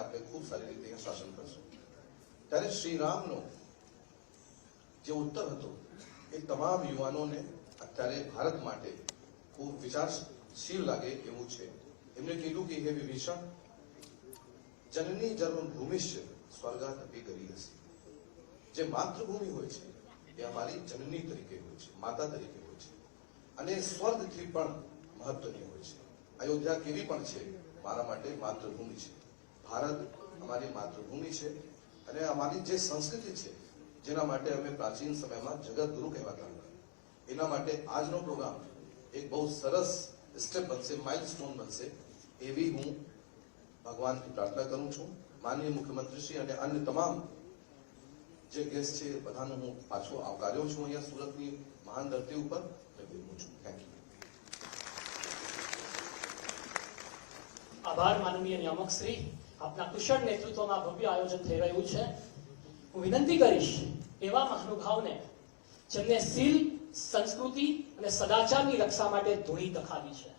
આપણે ખૂબ સારી રીતે શાસન કરશું. ત્યારે શ્રી રામનો જે ઉત્તર હતો એ તમામ યુવાનોને અત્યારે ભારત માટે ખૂબ વિચારશીલ લાગે એવું છે. એમને કીધું કે હે વિભીષણ, જનની જન્મભૂમિશ્ચ સ્વર્ગાત અપી ગરી હસી. જે માતૃભૂમિ હોય છે એ અમારી જનની તરીકે હોય છે, માતા તરીકે હોય છે, અને સ્વર્ગથી પણ મહત્વની હોય છે. અયોધ્યા કેવી પણ છે, મારા માટે માતૃભૂમિ છે. ભારત અમારી માતૃભૂમિ છે અને અમારી જે સંસ્કૃતિ છે, જેના માટે અમે પ્રાચીન સમયમાં જગતગુરુ કહેવાતા હતા, એના માટે આજનો પ્રોગ્રામ એક બહુ સરસ સ્ટેપ બનશે, માઇલસ્ટોન બનશે, એવી હું ભગવાનથી પ્રાર્થના કરું છું. માનનીય મુખ્યમંત્રીશ્રી અને અન્ય તમામ જે ગેસ્ટ છે બધાનું હું પાછો આવકાર્યો છું અહીંયા સુરતની મહાન ધરતી ઉપર. Thank you. આભાર માનનીય નિયામક શ્રી, આપના કુશળ નેતૃત્વમાં ભવ્ય આયોજન થઈ રહ્યું છે. હું વિનંતી કરીશ એવા મહાનુભાવને જેમને શીલ, સંસ્કૃતિ અને સદાચારની રક્ષા માટે ધૂણી તખાવી છે,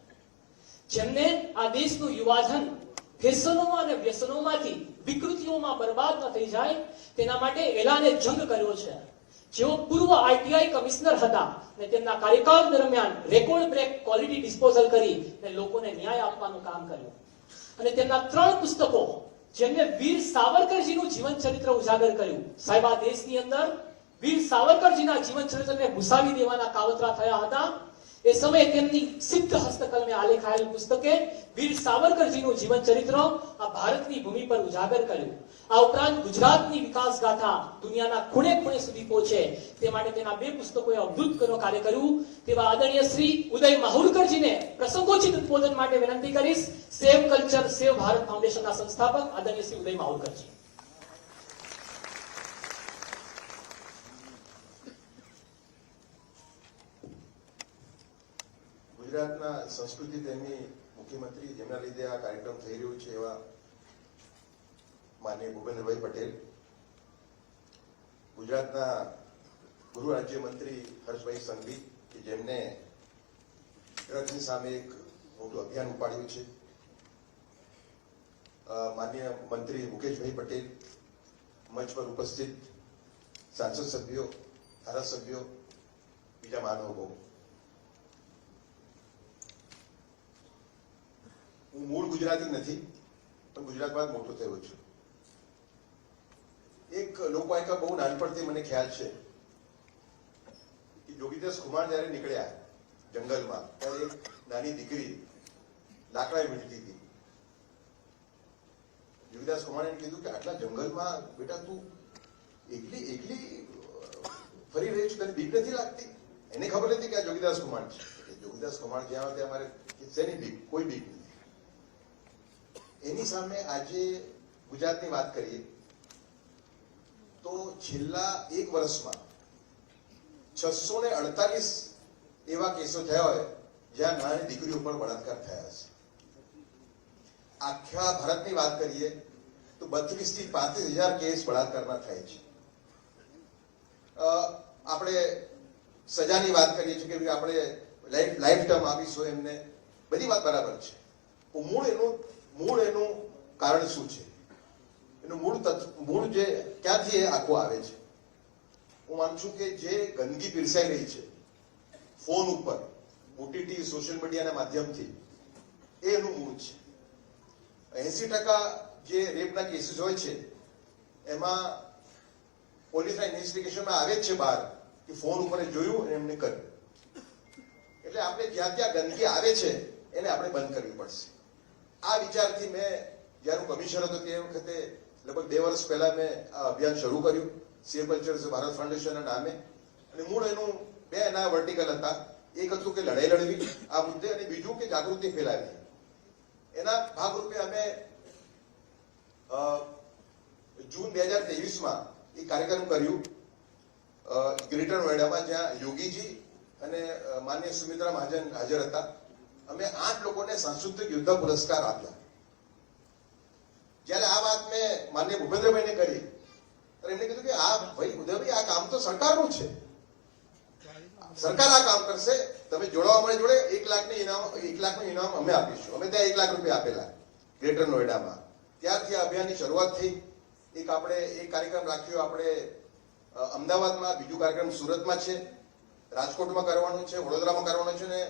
જેમને આ દેશનું યુવાધન ફેશનોમાં અને વ્યસનોમાંથી વિકૃતિઓમાં બરબાદ ન થઈ જાય તેના માટે એલાને જંગ કર્યો છે, જેઓ પૂર્વ આરટીઆઈ કમિશનર હતા અને તેમના કાર્યકાળ દરમિયાન રેકોર્ડ બ્રેક ક્વોલિટી ડિસ્પોઝલ કરી અને લોકોને ન્યાય આપવાનું કામ કર્યું. અને તેમના 3 પુસ્તકો જેમને વીર સાવરકરજીનું જીવન ચરિત્ર ઉજાગર કર્યું. સાહેબ, આ દેશની અંદર વીર સાવરકરજીના જીવન ચરિત્રને ભૂસાવી દેવાના કાવતરા થયા હતા. એ સમયે તેમની સિદ્ધ હસ્તકલમે આલેખાયેલ પુસ્તકે વીર સાવરકરજીનું જીવન ચરિત્ર આ ભારતની ભૂમિ પર ઉજાગર કર્યું. આ ઉપરાંત ગુજરાતની વિકાસ ગાથા દુનિયાના ખૂણે ખૂણે સુધી પહોંચે તે માટે તેના 2 પુસ્તકોએ અદ્ભુત કાર્ય કર્યું. તેવા આદરણીય શ્રી ઉદય માહુરકરજીને પ્રસંગોચિત ઉદ્બોધન માટે વિનંતી કરીશ. સેવ કલ્ચર સેવ ભારત ફાઉન્ડેશનના સંસ્થાપક આદરણીય શ્રી ઉદય માહુરકરજી. ગુજરાતના સંસ્કૃતિ પ્રેમી મુખ્યમંત્રી, જેમના લીધે આ કાર્યક્રમ થઈ રહ્યો છે, એવા માનનીય ભૂપેન્દ્રભાઈ પટેલ, ગુજરાતના ગૃહ રાજ્યમંત્રી હર્ષભાઈ સંઘવી, કે જેમને ડ્રગ્સની સામે એક મોટું અભિયાન ઉપાડ્યું છે, માનનીય મંત્રી મુકેશભાઈ પટેલ, મંચ પર ઉપસ્થિત સાંસદ સભ્યો, ધારાસભ્યો, બીજા મહાનુભાવો. હું મૂળ ગુજરાતી નથી, પણ ગુજરાતમાં જ મોટો થયો છું. એક લોકવાયકા બહુ નાનપણથી મને ખ્યાલ છે કે જોગીદાસ કુમાર જયારે નીકળ્યા જંગલમાં, ત્યારે એક નાની દીકરી લાકડા વીણતી હતી. જોગીદાસ કુમારે કીધું કે આટલા જંગલમાં બેટા તું એકલી એકલી ફરી રહી છું, તને બીક નથી લાગતી? એને ખબર નથી કે આ જોગીદાસ કુમાર છે. જોગીદાસ કુમાર જ્યાં હોય ત્યાં અમારે શેની બીક? કોઈ બીક નથી. એની સામે આજે ગુજરાતની વાત કરીએ તો છેલ્લા 1 વર્ષમાં 648 એવા કેસો થયા હોય જ્યાં નાની દીકરીઓ પર બળાત્કાર થયા છે. આખા ભારતની વાત કરીએ તો 32 થી 35,000 કેસ બળાત્કારના થાય છે. આપણે સજાની વાત કરીએ છીએ કે આપણે લાઈફ ટર્મ આપીશું એમને, બધી વાત બરાબર છે. મૂળ એનું કારણ શું છે? એનું મૂળ જે ક્યાંથી એ આખું આવે છે? હું માનું છું કે જે ગંદકી પીરસાઈ રહી છે ફોન ઉપર, ઓટીટી, સોશિયલ મીડિયાના માધ્યમથી, એ એનું મૂળ છે. 80% જે રેપના કેસીસ હોય છે એમાં પોલીસના ઇન્વેસ્ટિગેશનમાં આવે જ છે બહાર કે ફોન ઉપર જોયું અને એમને કર્યું. એટલે આપણે જ્યાં ત્યાં ગંદકી આવે છે એને આપણે બંધ કરવી પડશે. આ વિચારથી મેં જ્યારે હું કમિશનર હતો તે વખતે લગભગ 2 વર્ષ પહેલા મેં આ અભિયાન શરૂ કર્યું સેવ કલ્ચર ભારત ફાઉન્ડેશનના નામે. અને મૂળ એનું 2 એના વર્ટિકલ હતા. એક હતું કે લડાઈ લડવી આ મુદ્દે, અને બીજું કે જાગૃતિ ફેલાવી. એના ભાગરૂપે અમે જૂન 2023માં એક કાર્યક્રમ કર્યું ગ્રેટર નોઈડામાં, જ્યાં યોગીજી અને માનનીય સુમિત્રા મહાજન હાજર હતા. અમે 8 લોકોને સાંસ્કૃતિક યુદ્ધ પુરસ્કાર આપ્યા. જ્યારે આ વાત મેં માનનીય ભૂપેન્દ્રભાઈને કરી ત્યારે એમને કીધું કે આ ભાઈ ઉદયભાઈ, આ કામ તો સરકારનું છે, સરકાર આ કામ કરશે, તમે જોડાવા મળે જોડે 1 લાખનું ઇનામ અમે આપીશું. અમે ત્યાં 1 લાખ રૂપિયા આપેલા ગ્રેટર નોઈડામાં. ત્યારથી આ અભિયાનની શરૂઆત થઈ. એક આપણે એક કાર્યક્રમ રાખ્યો આપણે અમદાવાદમાં, બીજું કાર્યક્રમ સુરતમાં છે, રાજકોટમાં કરવાનું છે, વડોદરામાં કરવાનું છે, અને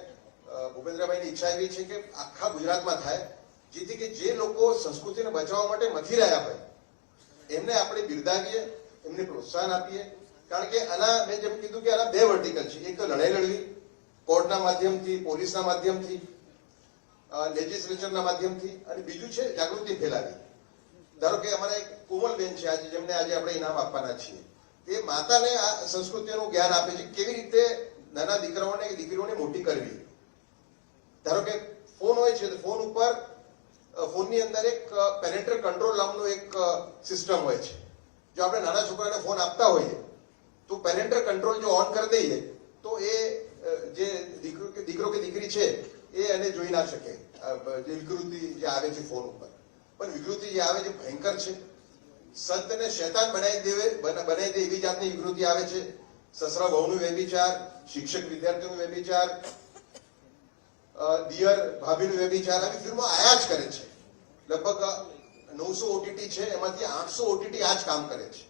ભૂપેન્દ્રભાઈની ઈચ્છા એવી છે કે આખા ગુજરાતમાં થાય, જેથી કે જે લોકો સંસ્કૃતિને બચાવવા માટે મથી રહ્યા હોય એમને આપણે બિરદાવીએ, એમને પ્રોત્સાહન આપીએ. કારણ કે આના મેં જેમ કીધું કે આના બે વર્ટિકલ છે. એક તો લડાઈ લડવી કોર્ટના માધ્યમથી, પોલીસના માધ્યમથી, લેજિસ્લેચરના માધ્યમથી, અને બીજું છે જાગૃતિ ફેલાવી. ધારો કે અમારા એક કોમલબેન છે આજે, જેમને આજે આપણે ઇનામ આપવાના છીએ. તે માતાને આ સંસ્કૃતિનું જ્ઞાન આપે છે, કેવી રીતે નાના દીકરાઓને દીકરીઓને મોટી કરવી. ધારો કે ફોન હોય છે તો ફોન ઉપર ફોનની અંદર એક પેરેન્ટલ કંટ્રોલ નામનું એક સિસ્ટમ હોય છે. જો આપણે નાના છોકરાને ફોન આપતા હોઈએ તો પેરેન્ટલ કંટ્રોલ જો ઓન કરી દઈએ તો એ જે દીકરો કે દીકરી છે એ એને જોઈ ના શકે. જે વિકૃતિ જે આવે છે ફોન ઉપર, પણ વિકૃતિ જે આવે છે ભયંકર છે. સંતને શૈતાન બનાવી દે એવી જાતની વિકૃતિ આવે છે. સસરા વહુનું વ્યભિચાર, શિક્ષક વિદ્યાર્થીઓનું વ્યભિચાર, દિયર ભાભીનું વ્યભિચાર, આવી ફિલ્મો આયા જ કરે છે. લગભગ 900 ઓટીટી છે, એમાંથી 800 ઓટીટી આ જ કામ કરે છે.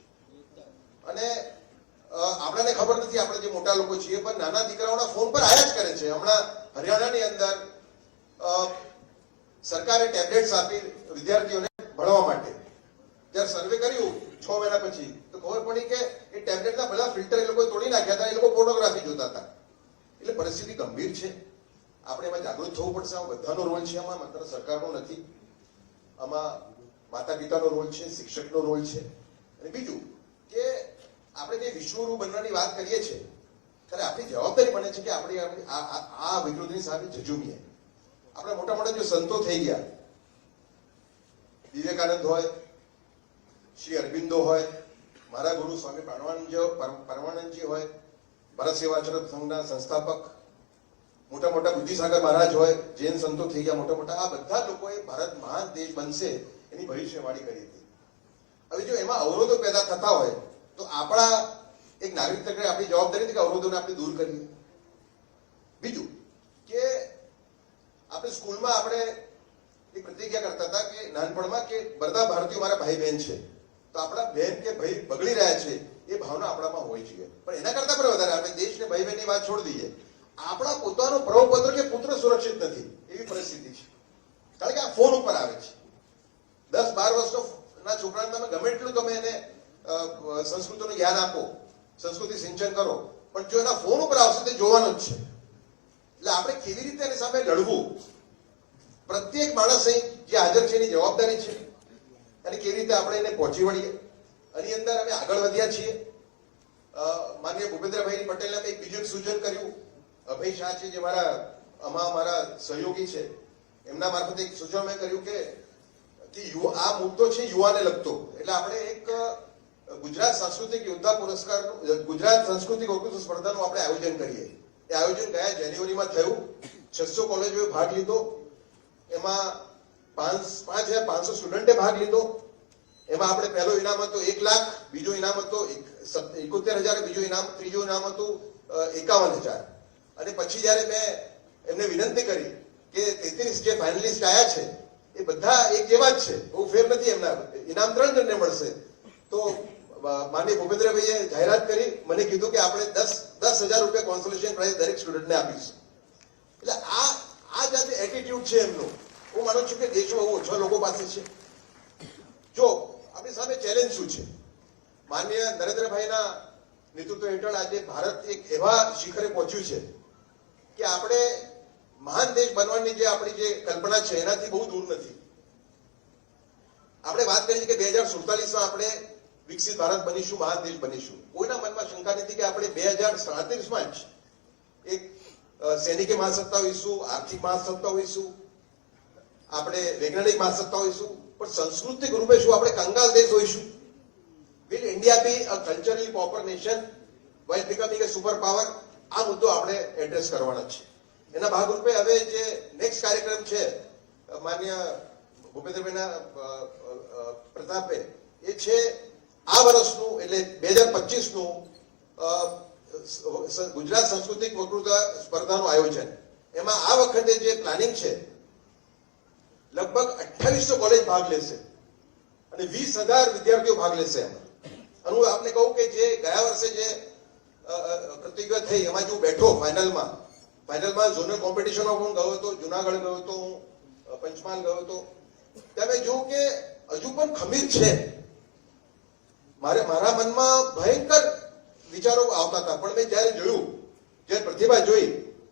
અને આપણને ખબર નથી, આપણે જે મોટા લોકો છીએ, પણ નાના દીકરાઓના ફોન પર આયા જ કરે છે. હમણાં હરિયાણાની અંદર સરકારે ટેબ્લેટ્સ આપી વિદ્યાર્થીઓને ભણવા માટે. જ્યારે સર્વે કર્યું 6 મહિના પછી તો ખબર પડી કે એ ટેબ્લેટના બધા ફિલ્ટર એ લોકો તોડી નાખ્યા હતા. એ લોકો પોર્નોગ્રાફી જોતા હતા. એટલે પરિસ્થિતિ ગંભીર છે. આપણે એમાં જાગૃત થવું પડશે. આમાં બધાનો રોલ છે, આમાં માત્ર સરકારનો નથી. આમાં માતા પિતાનો રોલ છે, શિક્ષકનો રોલ છે. અને બીજું કે આપણે જે વિશ્વગુરુ બનવાની વાત કરીએ છીએ ત્યારે આપણી જવાબદારી બને છે કે આપણે આ વિકૃતિની સામે ઝઝૂમીએ. આપણે મોટા મોટા જો સંતો થઈ ગયા, વિવેકાનંદ હોય, શ્રી અરવિંદો હોય, મારા ગુરુ સ્વામી પરમાનંદજી હોય, ભારત સેવાચરણ સંઘના સંસ્થાપક, મોટા મોટા બુદ્ધિસાગર મહારાજ હોય, જૈન સંતો થઈ ગયા મોટા મોટા, આ બધા લોકોએ ભારત મહાન દેશ બનશે એની ભવિષ્યવાણી કરી હતી. હવે જો એમાં અવરોધો પેદા થતા હોય તો આપણા એક નાગરિક તરીકે આપણી જવાબદારી છે કે અવરોધોને આપણે દૂર કરીએ. બીજું કે આપણે સ્કૂલમાં આપણે એક પ્રતિજ્ઞા કરતા હતા કે નાનપણમાં કે બધા ભારતીયો મારા ભાઈ બહેન છે, તો આપણા બહેન કે ભાઈ બગડી રહ્યા છે એ ભાવના આપણામાં હોવી જોઈએ. પણ એના કરતા પણ વધારે આપણે દેશને ભાઈ બહેનની વાત છોડી દઈએ, આપણા પોતાનો પ્રભુપુત્ર કે પુત્ર સુરક્ષિત નથી એવી પરિસ્થિતિ છે. કારણ કે આ ફોન ઉપર આવે છે. 10-12 વર્ષના છોકરાને તમે ગમે એટલું તમે એને સંસ્કૃતિનું જ્ઞાન આપો, સંસ્કૃતિ સિંચન કરો, પણ જો એના ફોન ઉપર આવશે તે જોવાનું જ છે. એટલે આપણે કેવી રીતે એની સામે લડવું, પ્રત્યેક માણસ જે હાજર છે એની જવાબદારી છે. અને કેવી રીતે આપણે એને પહોંચી વળીએ, એની અંદર અમે આગળ વધ્યા છીએ. માનનીય ભૂપેન્દ્રભાઈ પટેલે એક બીજું સૂચન કર્યું. અભય શાહ છે જે મારા સહયોગી છે, એમના મારફતે એક સૂચન મેં કર્યું કે આ મુદ્દો છે યુવાને લગતો. એટલે આપણે એક ગુજરાત સાંસ્કૃતિક યોદ્ધા પુરસ્કાર, ગુજરાત સાંસ્કૃતિક વક્તૃત્વ સ્પર્ધાનું આપણે આયોજન કરીએ. એ આયોજન ગયા જાન્યુઆરીમાં થયું. 600 કોલેજોએ ભાગ લીધો. એમાં 5,500 સ્ટુડન્ટે ભાગ લીધો. એમાં આપણે પહેલો ઇનામ હતો 1 લાખ, બીજો ઇનામ હતો 71,000, બીજો ઇનામ, ત્રીજો ઇનામ હતું 51,000. અને પછી જયારે મેં એમને વિનંતી કરી કે 33 જે ફાઇનલિસ્ટ આવ્યા છે એ બધા એક જેવા જ છે, બહુ ફેર નથી, એમના ઇનામ 3 જણને મળશે, તો માનનીય ભૂપેન્દ્રભાઈએ જાહેરાત કરી, મને કીધું કે આપણે 10,000 રૂપિયા કોન્સોલેશન પ્રાઇઝ દરેક સ્ટુડન્ટને આપીશું. એટલે આ જાતે એટીટ્યુડ છે એમનું. હું માનું છું કે દેશમાં બહુ ઓછા લોકો પાસે છે. જો આપણી સામે ચેલેન્જ શું છે, માનનીય નરેન્દ્રભાઈના નેતૃત્વ હેઠળ આજે ભારત એક એવા શિખરે પહોંચ્યું છે કે આપણે મહાન દેશ બનવાની જે આપણી જે કલ્પના છે એનાથી બહુ દૂર નથી. આપણે વાત કરી છે કે 2047માં આપણે વિકસિત ભારત બનીશું, મહાન દેશ બનીશું. કોઈના મનમાં શંકા નથી કે આપણે 2037માં જ એક સૈનિકી મહાસત્તા હોઈશું, આર્થિક મહાસત્તા હોઈશું, આપણે વૈજ્ઞાનિક મહાસત્તા હોઈશું, પણ સાંસ્કૃતિક રૂપે શું આપણે કંગાલ દેશ હોઈશું? Will India be a culturally pauper nation while becoming a superpower? આ મુદ્દો આપણે એડ્રેસ કરવાનો છે. એના ભાગરૂપે હવે જે નેક્સ્ટ કાર્યક્રમ છે માન્ય ભૂપેન્દ્રભાઈના પ્રતાપે, એ છે આ વર્ષનું એટલે 2025નું ગુજરાત સાંસ્કૃતિક વક્તૃત્વ સ્પર્ધાનું આયોજન. એમાં આ વખતે જે પ્લાનિંગ છે લગભગ 2800 કોલેજ ભાગ લેશે. અને 20,000 વિદ્યાર્થીઓ ભાગ લેશે એમાં. અને હું આપને કહું કે જે ગયા વર્ષે જે પ્રતિયોગિતા થઈ એમાં જો બેઠો ફાઇનલમાં ઝોનલ કોમ્પિટિશનમાં પણ ગયો હતો, જુનાગઢ ગયો હતો, હું પંચમહાલ ગયો હતો. ત્યાં મેં જોયું કે હજુ પણ ખમીર છે. મારા મનમાં ભયંકર વિચારો આવતા હતા, પણ મેં જ્યારે જોયું, જ્યારે પ્રતિભા જોઈ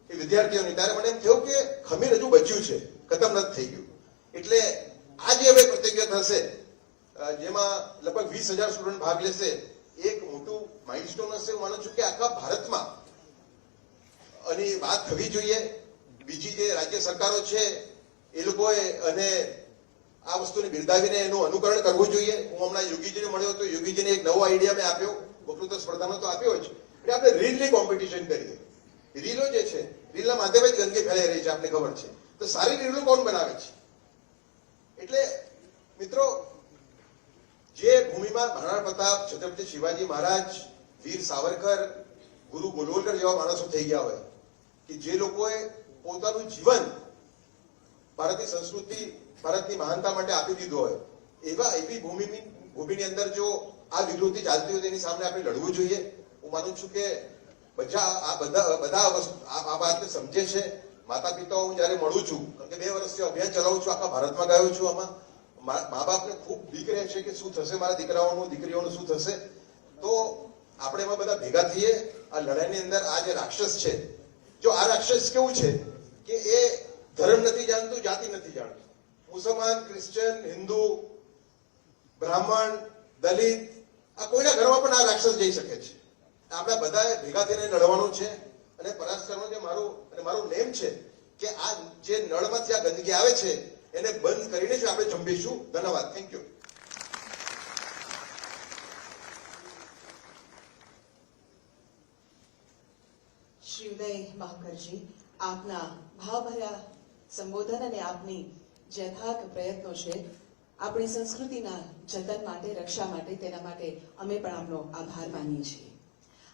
એ વિદ્યાર્થીઓની, ત્યારે મને એમ થયું કે ખમીર હજુ બચ્યું છે, ખતમ નથી થઈ ગયું. એટલે આ જે હવે પ્રતિયોગિતા થશે જેમાં લગભગ 20,000 સ્ટુડન્ટ ભાગ લેશે, એક મોટું માઇલસ્ટોન હશે. હું માનું છું કે આખા ભારતમાં આની વાત થવી જોઈએ. બીજી જે રાજ્ય સરકારો છે એ લોકોએ અને આ વસ્તુને બિરદાવીને એનું અનુકરણ કરવું જોઈએ. હું હમણાં યોગીજીને મળ્યો હતો, યોગીજીને એક નવો આઈડિયા મેં આપ્યો, વક્તૃત્વ સ્પર્ધાનો તો આપ્યો જ, એટલે આપણે રીલની કોમ્પિટિશન કરીએ. રીલો જે છે, રીલના માધ્યમે જ ગંદકી ફેલાઈ રહી છે, આપને ખબર છે. તો સારી રીલો કોણ બનાવે છે? એટલે મિત્રો, જે ભૂમિમાં મહારાણા પ્રતાપ, છત્રપતિ શિવાજી મહારાજ, વીર સાવરકર, ગુરુ ગોલવલકર જેવા માણસો થઈ ગયા હોય, કે જે લોકોએ પોતાનું જીવન ભારતની સંસ્કૃતિ, ભારતની મહાનતા માટે આપી દીધું હોય, એવી ભૂમિની અંદર જો આ વિકૃતિ ચાલતી હોય તેની સામે આપણે લડવું જોઈએ. હું માનું છું કે બધા આ વાતને સમજે છે. માતા પિતાઓ હું જયારે મળું છું, કારણ કે 2 વર્ષથી અભિયાન ચલાવું છું, આખા ભારતમાં ગયો છું, આમાં મા બાપને ખૂબ બીક રહે છે કે શું થશે મારા દીકરાઓનું, દીકરીઓનું શું થશે. તો આપણે એમાં બધા ભેગા થઈએ. આ લડાઈની અંદર આ જે રાક્ષસ છે, જો આ રાક્ષસ કેવું છે કે એ ધર્મ નથી જાણતું, જાતિ નથી જાણતું. મુસલમાન, ક્રિશ્ચિયન, હિન્દુ, બ્રાહ્મણ, દલિત, આ કોઈના ઘરમાં પણ આ રાક્ષસ જઈ શકે છે. આપણે બધાએ ભેગા થઈને લડવાનું છે અને પરાસ્ત કરવાનો જે મારો નેમ છે કે આ જે નળમાંથી આ ગંદકી આવે છે એને બંધ કરીને જ આપણે જંપીશું. ધન્યવાદ. Thank you. શ્રી ઉદય મહાકરજી, આપના ભાવભર્યા સંબોધન અને આપની જે અથાગ પ્રયત્નો છે આપણી સંસ્કૃતિના જતન માટે, રક્ષા માટે, તેના માટે અમે પણ આપનો આભાર માનીએ છીએ.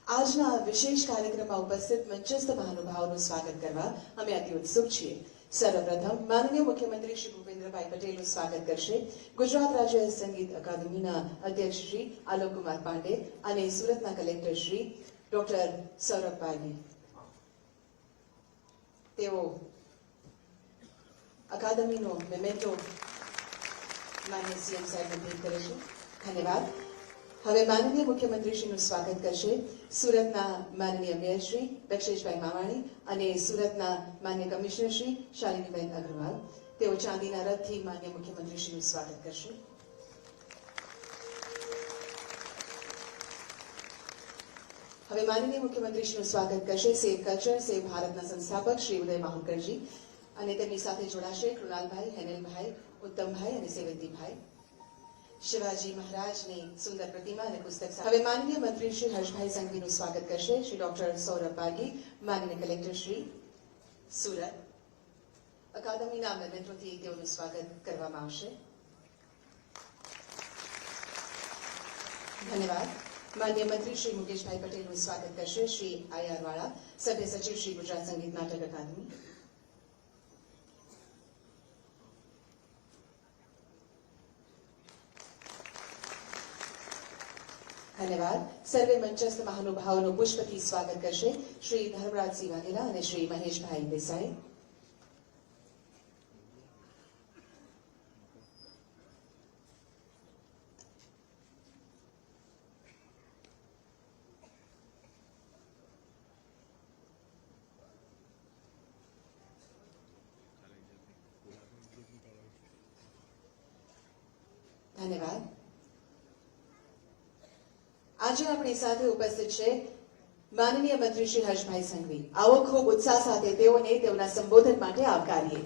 આજના વિશેષ કાર્યક્રમમાં ઉપસ્થિત મંચસ્થ મહાનુભાવોનું સ્વાગત કરવા અમે અતિ ઉત્સુક છીએ. સર્વપ્રથમ માનનીય મુખ્યમંત્રી શ્રી ભૂપેન્દ્રભાઈ પટેલનું સ્વાગત કરશે ગુજરાત રાજ્ય સંગીત અકાદમીના અધ્યક્ષ શ્રી આલોક કુમાર પાંડે અને સુરતના કલેક્ટર શ્રી ડોક્ટર સૌરભ પારગી. તેઓ અકાદમીનો મેમેન્ટો માન્ય સીએમ સાહેબને ભેટ કરે છે. ધન્યવાદ. હવે માનનીય મુખ્યમંત્રીશ્રીનું સ્વાગત કરશે સુરતના માનનીય મેયર શ્રી દક્ષેશભાઈ માવાણી અને સુરતના માન્ય કમિશનર શ્રી શાલિનીબેન અગ્રવાલ. તેઓ ચાંદીના રથથી માન્ય મુખ્યમંત્રીશ્રીનું સ્વાગત કરશે. હવે માનનીય મુખ્યમંત્રીશ્રીનું સ્વાગત કરશે સેવ કલ્ચર, સેવ ભારતના સંસ્થાપક શ્રી ઉદય માહુરકરજી અને તેમની સાથે જોડાશે કૃણાલભાઈ, હેનલભાઈ, ઉત્તમભાઈ અને સેવંતીભાઈ. શિવાજી મહારાજની સુંદર પ્રતિમા અને પુસ્તક. હવે માનનીય મંત્રી શ્રી હર્ષભાઈ સંઘવીનું સ્વાગત કરશે શ્રી ડોક્ટર સૌરભ પારગી, માનનીય કલેક્ટર શ્રી સુરત. અકાદમીના મેમેન્ટોથી તેઓનું સ્વાગત કરવામાં આવશે. ધન્યવાદ. માન્ય મંત્રી શ્રી મુકેશભાઈ પટેલનું સ્વાગત કરશે શ્રી આઈ.આર. વાળા, સભ્ય સચિવ શ્રી ગુજરાત સંગીત નાટક અકાદમી. ધન્યવાદ. સર્વે મંચસ્થ મહાનુભાવોનું પુષ્પથી સ્વાગત કરશે શ્રી ધર્મરાજસિંહ વાઘેલા અને શ્રી મહેશભાઈ દેસાઈ. ધન્યવાદ. આજે આપણી સાથે ઉપસ્થિત છે માનનીય મંત્રી શ્રી હર્ષભાઈ સંઘવી. આવો ખૂબ ઉત્સાહ સાથે તેઓને તેમના સંબોધન માટે આવકારીએ.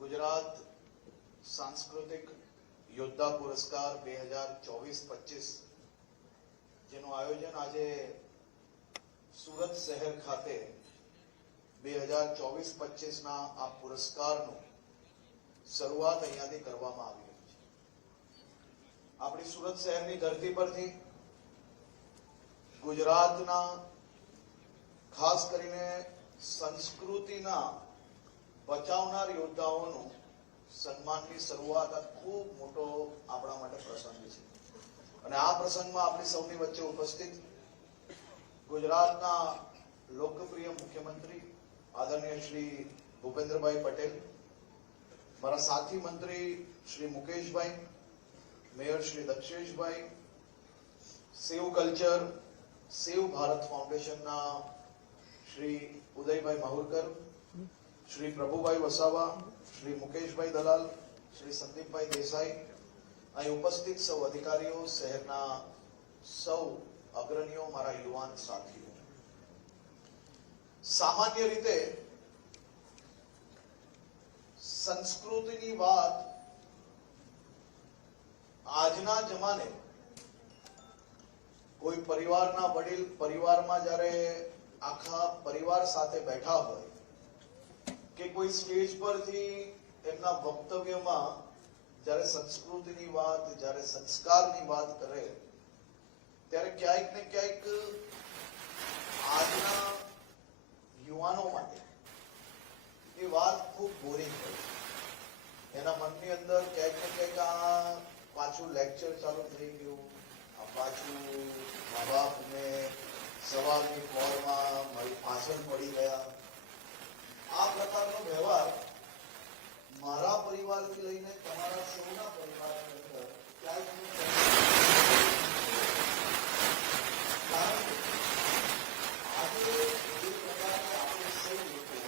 ગુજરાત સાંસ્કૃતિક યોદ્ધા પુરસ્કાર 2024-25 જેનું આયોજન આજે સુરત શહેર ખાતે 2024-25 આ પુરસ્કારનો શરૂઆત અહીંયાથી કરવામાં આવી રહી છે. આપણી સુરત શહેરની ધરતી પરથી ગુજરાતના ખાસ કરીને સંસ્કૃતિના બચાવનાર યોદ્ધાઓનું સન્માનની શરૂઆત આ ખૂબ મોટો આપણા માટે પ્રસંગ છે. અને આ પ્રસંગમાં આપણી સૌની વચ્ચે ઉપસ્થિત ગુજરાતના લોકપ્રિય મુખ્યમંત્રી આદરણીય શ્રી ભૂપેન્દ્રભાઈ પટેલ, મારા સાથી મંત્રી શ્રી મુકેશભાઈ, મેયર શ્રી દક્ષેશભાઈ, સેવ કલ્ચર સેવ ભારત ફાઉન્ડેશનના શ્રી ઉદયભાઈ માહુરકર, શ્રી પ્રભુભાઈ વસાવા, શ્રી મુકેશભાઈ દલાલ, શ્રી સંદીપભાઈ દેસાઈ, અહીં ઉપસ્થિત સૌ અધિકારીઓ, શહેરના સૌ અગ્રણીઓ, મારા યુવાન સાથીઓ. સામાન્ય રીતે સંસ્કૃતિની વાત આજના જમાને કોઈ પરિવારના વડીલ પરિવારમાં જ્યારે આખા પરિવાર સાથે બેઠા હોય કે કોઈ સ્ટેજ પરથી એમના વક્તવ્યમાં જ્યારે સંસ્કૃતિની વાત, જ્યારે સંસ્કારની વાત કરે ત્યારે ક્યાંક ને ક્યાંક આજના યુવાનો માટે એ વાત ખૂબ બોરિંગ હોય છે. એના મનની અંદર ક્યાંક ને ક્યાંક આ પાછું લેક્ચર ચાલુ થઈ ગયું, આ પાછું મા બાપને સવાલની ફોરમાં મારી પાછળ પડી ગયા, આ પ્રકારનો વ્યવહાર મારા પરિવારથી લઈને તમારા સૌના પરિવારની અંદર ક્યાંક ને ક્યાંક, કારણ કે આજે જે પ્રકારે આપણે સૌ લોકો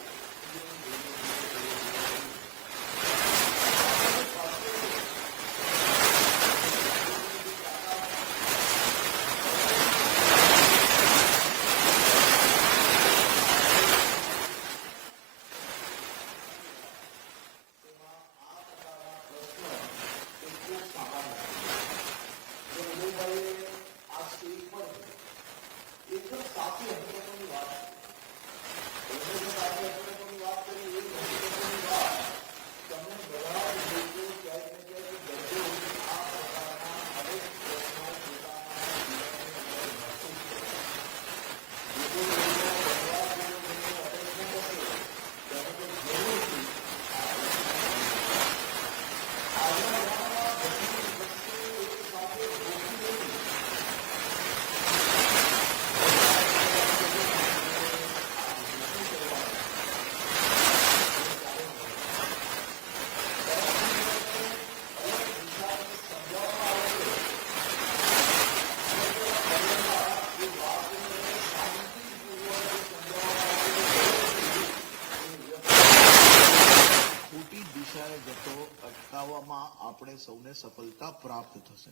આપણે સૌને સફળતા પ્રાપ્ત થશે.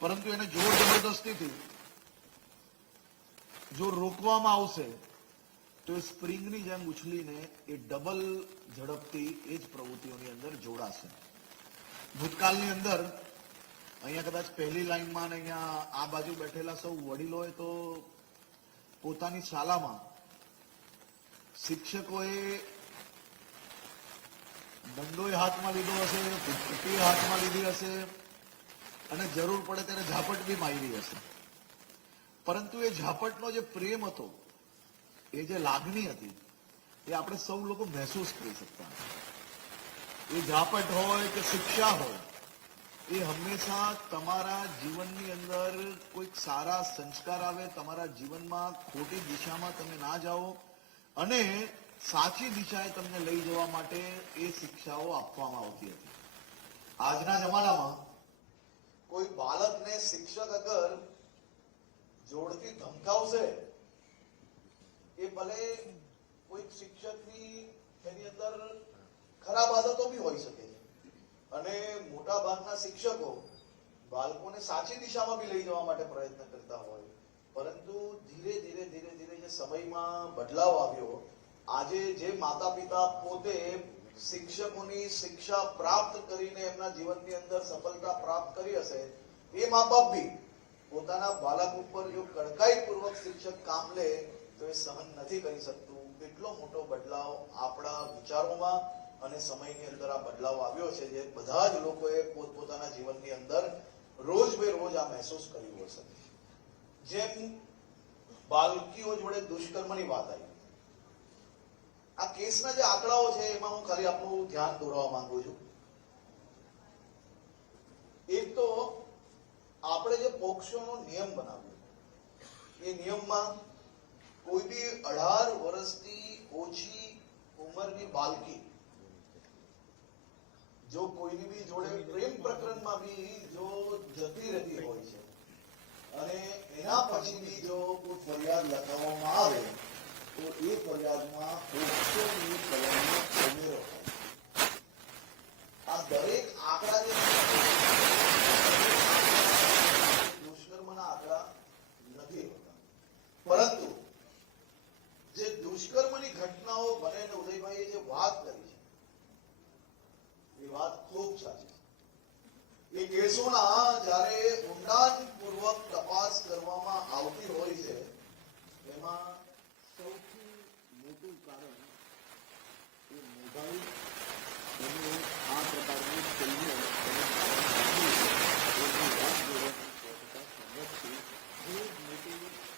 પરંતુ એને જોર જબરદસ્તીથી જો રોકવામાં આવશે તો એ સ્પ્રિંગની જેમ ઉછલીને એ ડબલ ઝડપથી એ જ પ્રવૃત્તિઓની અંદર જોડાશે. ભૂતકાળની અંદર અહીંયા કદાચ પહેલી લાઈનમાં અને અહીંયા આ બાજુ બેઠેલા સૌ વડીલોએ તો પોતાની શાળામાં શિક્ષકોએ દંડોય હાથમાં લીધો હશે, પુસ્તકી હાથમાં લીધી હશે અને જરૂર પડે ત્યારે ઝાપટ બી મારી હશે. પરંતુ એ ઝાપટનો જે પ્રેમ હતો, એ જે લાગણી હતી, એ આપણે સૌ લોકો મહેસૂસ કરી શકતા. એ ઝાપટ હોય કે શિક્ષા હોય, એ હંમેશા તમારા જીવનની અંદર કોઈક સારા સંસ્કાર આવે, તમારા જીવનમાં ખોટી દિશામાં તમે ના જાઓ અને સાચી દિશાએ તમને લઈ જવા માટે એ શિક્ષાઓ આપવામાં આવતી હતી. આજના જમાનામાં કોઈ બાળકને શિક્ષક અગર જોરથી ધમકાવશે, એ ભલે કોઈ શિક્ષકની એની અંદર ખરાબ આદતો બી હોઈ શકે છે અને મોટા ભાગના શિક્ષકો બાળકોને સાચી દિશામાં બી લઈ જવા માટે પ્રયત્ન કરતા હોય. પરંતુ ધીરે ધીરે ધીરે ધીરે જે સમયમાં બદલાવ આવ્યો, આજે જે માતા પિતા પોતે શિક્ષકોની શિક્ષા પ્રાપ્ત કરીને એમના જીવનની અંદર સફળતા પ્રાપ્ત કરી હશે, એ મા બાપ બી પોતાના બાળક ઉપર જો કડકાઈ પૂર્વક શિક્ષક કામ લે તો એ સહન નથી કરી શકતું. કેટલો મોટો બદલાવ આપણા વિચારોમાં અને સમયની અંદર આ બદલાવ આવ્યો છે, જે બધા જ લોકોએ પોતપોતાના જીવનની અંદર રોજ બે રોજ આ મહેસૂસ કર્યું હશે. જેમ બાળકીઓ જોડે દુષ્કર્મની વાત આવી, આ કેસના જે આંકડાઓ છે એમાં હું ખાલી આપનું ધ્યાન દોરવા માંગુ છું. એક તો આપણે જે પોક્સોનો નિયમ બનાવ્યો, એ નિયમમાં કોઈ બી 18 વર્ષથી ઓછી ઉંમરની બાળકી જો કોઈની બી જોડે પ્રેમ પ્રકરણમાં બી જો જતી રહેતી હોય છે અને એના પછી બી જો કોઈ ફરિયાદ લખાવવામાં આવે તો એ ફરિયાદમાં પોક્સોની કલમનો ઉમેરો થાય. આ દરેક આંકડા જે દુષ્કર્મના આંકડા નથી હોતા, પરંતુ જે દુષ્કર્મની ઘટનાઓ બને ને ઉદયભાઈએ જે વાત કરી છે એ વાત ખૂબ સાચી છે. એ કેસોના જ્યારે ઊંડાણપૂર્વક તપાસ કરવામાં આવતી હોય છે એમાં સૌથી મોટું કારણ એ મોબાઈલ અને આ પ્રકારની ફિલ્મો અને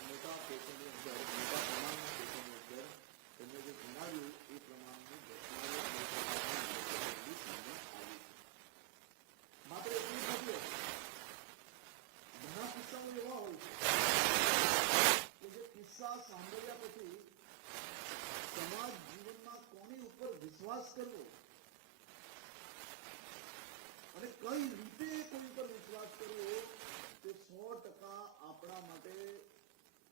મોટા કેસોની અંદર, મોટા પ્રમાણના કેસોની અંદર તમે જે જણાવ્યું એ પ્રમાણની ઘટનાઓ સામે આવી છે. માત્ર એટલું જ નથી, ઘણા કિસ્સાઓ એવા હોય છે કે જે કિસ્સા સાંભળ્યા પછી સમાજ જીવનમાં કોની ઉપર વિશ્વાસ કરવો અને કઈ રીતે કોઈ ઉપર વિશ્વાસ કરવો તે 100% આપણા માટે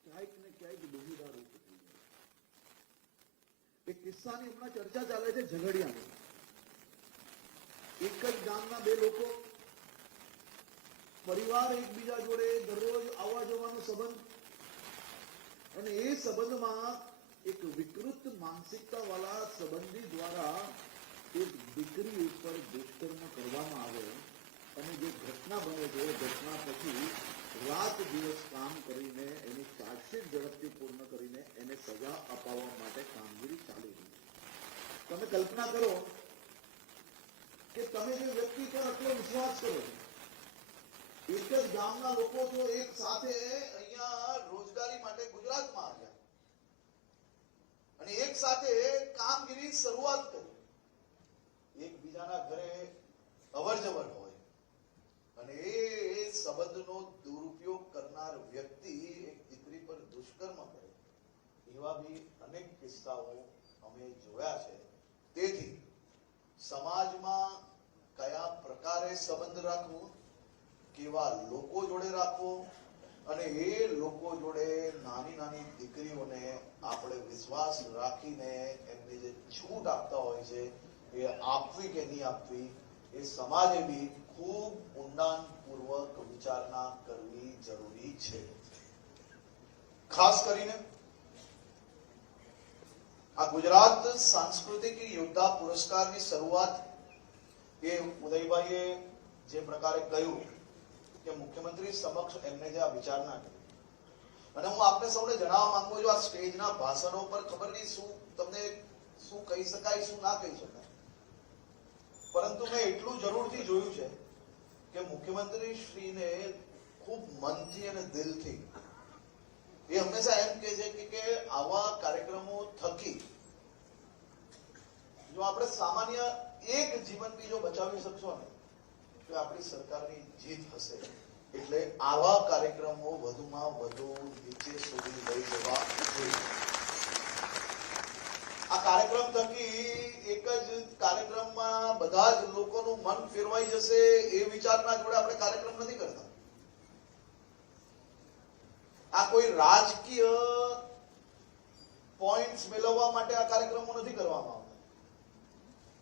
ક્યાંક ને ક્યાંક દુવિધા રૂપ થઈ જાય. એક કિસ્સાની હમણાં ચર્ચા ચાલે છે ઝઘડિયાની. એક જ ગામના બે લોકો, પરિવાર એકબીજા જોડે દરરોજ આવવા જવાનો સંબંધ, અને એ સંબંધમાં એક વિકૃત માનસિકતા વાળા સંબંધી દ્વારા એક દીકરી ઉપર દુષ્કર્મ કરવામાં આવે અને જે ઘટના બને છે એ ઘટના પછી રાત દિવસ કામ કરીને એની ચાર્જશીટ ઝડપથી પૂર્ણ કરીને એને સજા અપાવવા માટે કામગીરી ચાલી રહી છે. તમે કલ્પના કરો કે તમે જે વ્યક્તિ પર આટલો વિશ્વાસ કરો છો, એક જ ગામના લોકો જો એક સાથે અહીંયા રોજગારી માટે ગુજરાતમાં આવ્યા અને એક સાથે કામગીરી શરૂઆત કરી, એકબીજાના ઘરે અવર જવર હોય અને એ સંબંધનો દુરુપયોગ કરનાર વ્યક્તિ એક દીકરી પર દુષ્કર્મ કરે, એવા બી અનેક કિસ્સાઓ અમે જોયા છે. તેથી સમાજમાં કયા પ્રકારે સંબંધ રાખવો, કેવા લોકો જોડે રાખવો અને એ લોકો જોડે નાની નાની દીકરીઓને આપણે વિશ્વાસ રાખીને એમને જે છૂટ આપતા હોય છે એ આપવી કે નહીં આપવી, એ સમાજે બી ખૂબ ઊંડાણપૂર્વક વિચારણા કરવી જરૂરી છે. ખાસ કરીને આ ગુજરાત સાંસ્કૃતિક યોદ્ધા પુરસ્કારની શરૂઆત એ ઉદયભાઈએ જે પ્રકારે કહ્યું કે મુખ્યમંત્રી સમક્ષ એમને જે આ વિચારણા કરી, અને હું આપને સૌને જણાવવા માંગુ છું, આ સ્ટેજના ભાષણો પર ખબર નહીં શું તમને શું કહી શકાય, શું ના કહી શકાય, પરંતુ મેં એટલું જરૂરથી જોયું છે કે મુખ્યમંત્રી શ્રીને ખૂબ મનથી અને દિલથી એ હંમેશા એમ કહે છે કે આવા કાર્યક્રમો થકી જો આપણે સામાન્ય એક જીવન બી જો બચાવી શકશો ને તો આપણી સરકારની જીત હશે. એટલે આવા કાર્યક્રમો વધુમાં વધુ નીચે સુધી લઈ જવા જોઈએ. આ કાર્યક્રમ થકી એક જ કાર્યક્રમમાં બધા જ લોકોનું મન ફેરવાઈ જશે એ વિચારના જોડે આપણે કાર્યક્રમ નથી કરતા. આ કોઈ રાજકીય પોઈન્ટ્સ મેળવવા માટે આ કાર્યક્રમો નથી કરવામાં આવતા.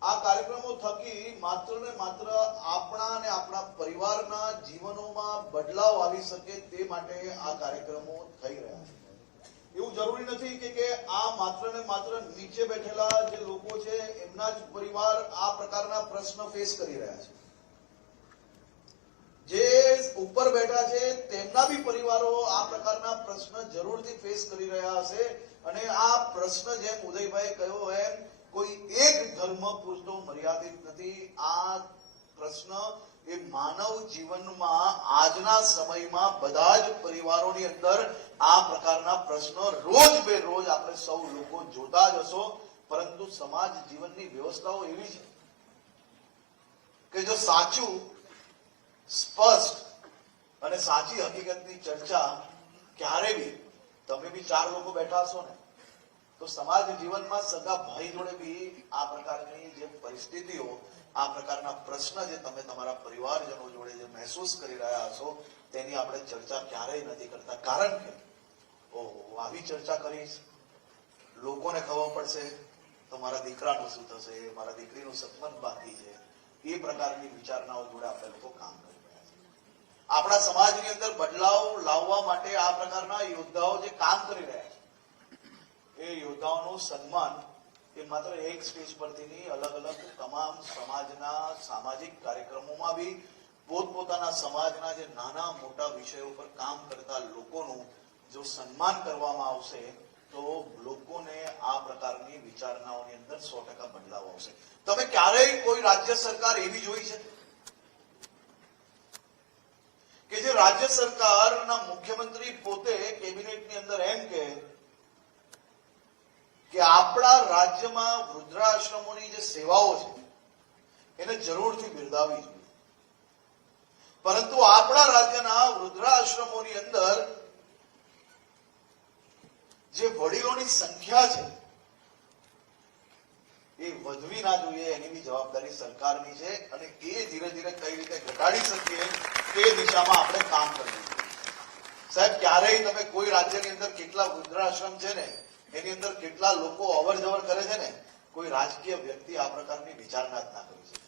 આ કાર્યક્રમો થકી માત્ર ને માત્ર આપણા અને આપણા પરિવારના જીવનોમાં બદલાવ આવી શકે તે માટે આ કાર્યક્રમો થઈ રહ્યા છે. એવું જરૂરી નથી કે આ માત્ર ને માત્ર નીચે બેઠેલા જે લોકો છે એમના જ પરિવાર આ પ્રકારના પ્રશ્ન ફેસ કરી રહ્યા છે. જે ઉપર બેઠા છે તેમના બી પરિવારો આ પ્રકારના પ્રશ્ન જરૂરથી ફેસ કરી રહ્યા હશે અને આ પ્રશ્ન જેમ ઉદયભાઈ કહ્યો એમ કોઈ એક ધર્મ પૂરતો મર્યાદિત નથી. આ પ્રશ્ન એ માનવ જીવનમાં આજના સમયમાં બધા જ પરિવારોની અંદર આ પ્રકારના પ્રશ્નો રોજ બે રોજ આપણે સૌ લોકો જોતા જ હશો. પરંતુ સમાજ જીવનની વ્યવસ્થાઓ એવી છે કે જો સાચું, સ્પષ્ટ અને સાચી હકીકતની ચર્ચા ક્યારે બી તમે બી 4 લોકો બેઠા હશો ને તો સમાજ જીવનમાં સગા ભાઈ જોડે બી આ પ્રકારની જે પરિસ્થિતિઓ, આ પ્રકારના પ્રશ્ન જે તમે તમારા પરિવારજનો જોડે જે મહેસૂસ કરી રહ્યા છો તેની આપણે ચર્ચા ક્યારેય નથી કરતા. કારણ કે આવી ચર્ચા કરીશ, લોકોને ખબર પડશે તો મારા દીકરાનું શું થશે, મારા દીકરીનું સપન બાકી છે, એ પ્રકારની વિચારણાઓ જોડે આપણે લોકો કામ કરી રહ્યા છે. આપણા સમાજની અંદર બદલાવ લાવવા માટે આ પ્રકારના યોદ્ધાઓ જે કામ કરી રહ્યા છે એ યોદ્ધાઓનું સન્માન એ માત્ર એક સ્ટેજ પરથી નહીં, અલગ અલગ તમામ સમાજના સામાજિક કાર્યક્રમોમાં બી પોતપોતાના સમાજના જે નાના મોટા વિષયો પર કામ કરતા લોકોનું જો સન્માન કરવામાં આવશે તો લોકોને આ પ્રકારની વિચારણાઓની અંદર 100% બદલાવ આવશે. તમે ક્યારેય કોઈ રાજ્ય સરકાર એવી જોઈ છે કે જે રાજ્ય સરકારના મુખ્યમંત્રી પોતે કેબિનેટની અંદર એમ કે આપણા રાજ્યમાં વૃદ્ધાશ્રમોની જે સેવાઓ છે એને જરૂરથી બિરદાવવી જોઈએ, પરંતુ આપણા રાજ્યના વૃદ્ધાશ્રમોની અંદર જે વડીલોની સંખ્યા છે એ વધવી ના જોઈએ, એની બી જવાબદારી સરકારની છે અને એ ધીરે ધીરે કઈ રીતે ઘટાડી શકીએ તે દિશામાં આપણે કામ કરવું જોઈએ. સાહેબ, ક્યારેય તમે કોઈ રાજ્યની અંદર કેટલા વૃદ્ધાશ્રમ છે ને એની અંદર કેટલા લોકો અવર જવર કરે છે ને કોઈ રાજકીય વ્યક્તિ આ પ્રકારની વિચારણા જ ના કરી શકે.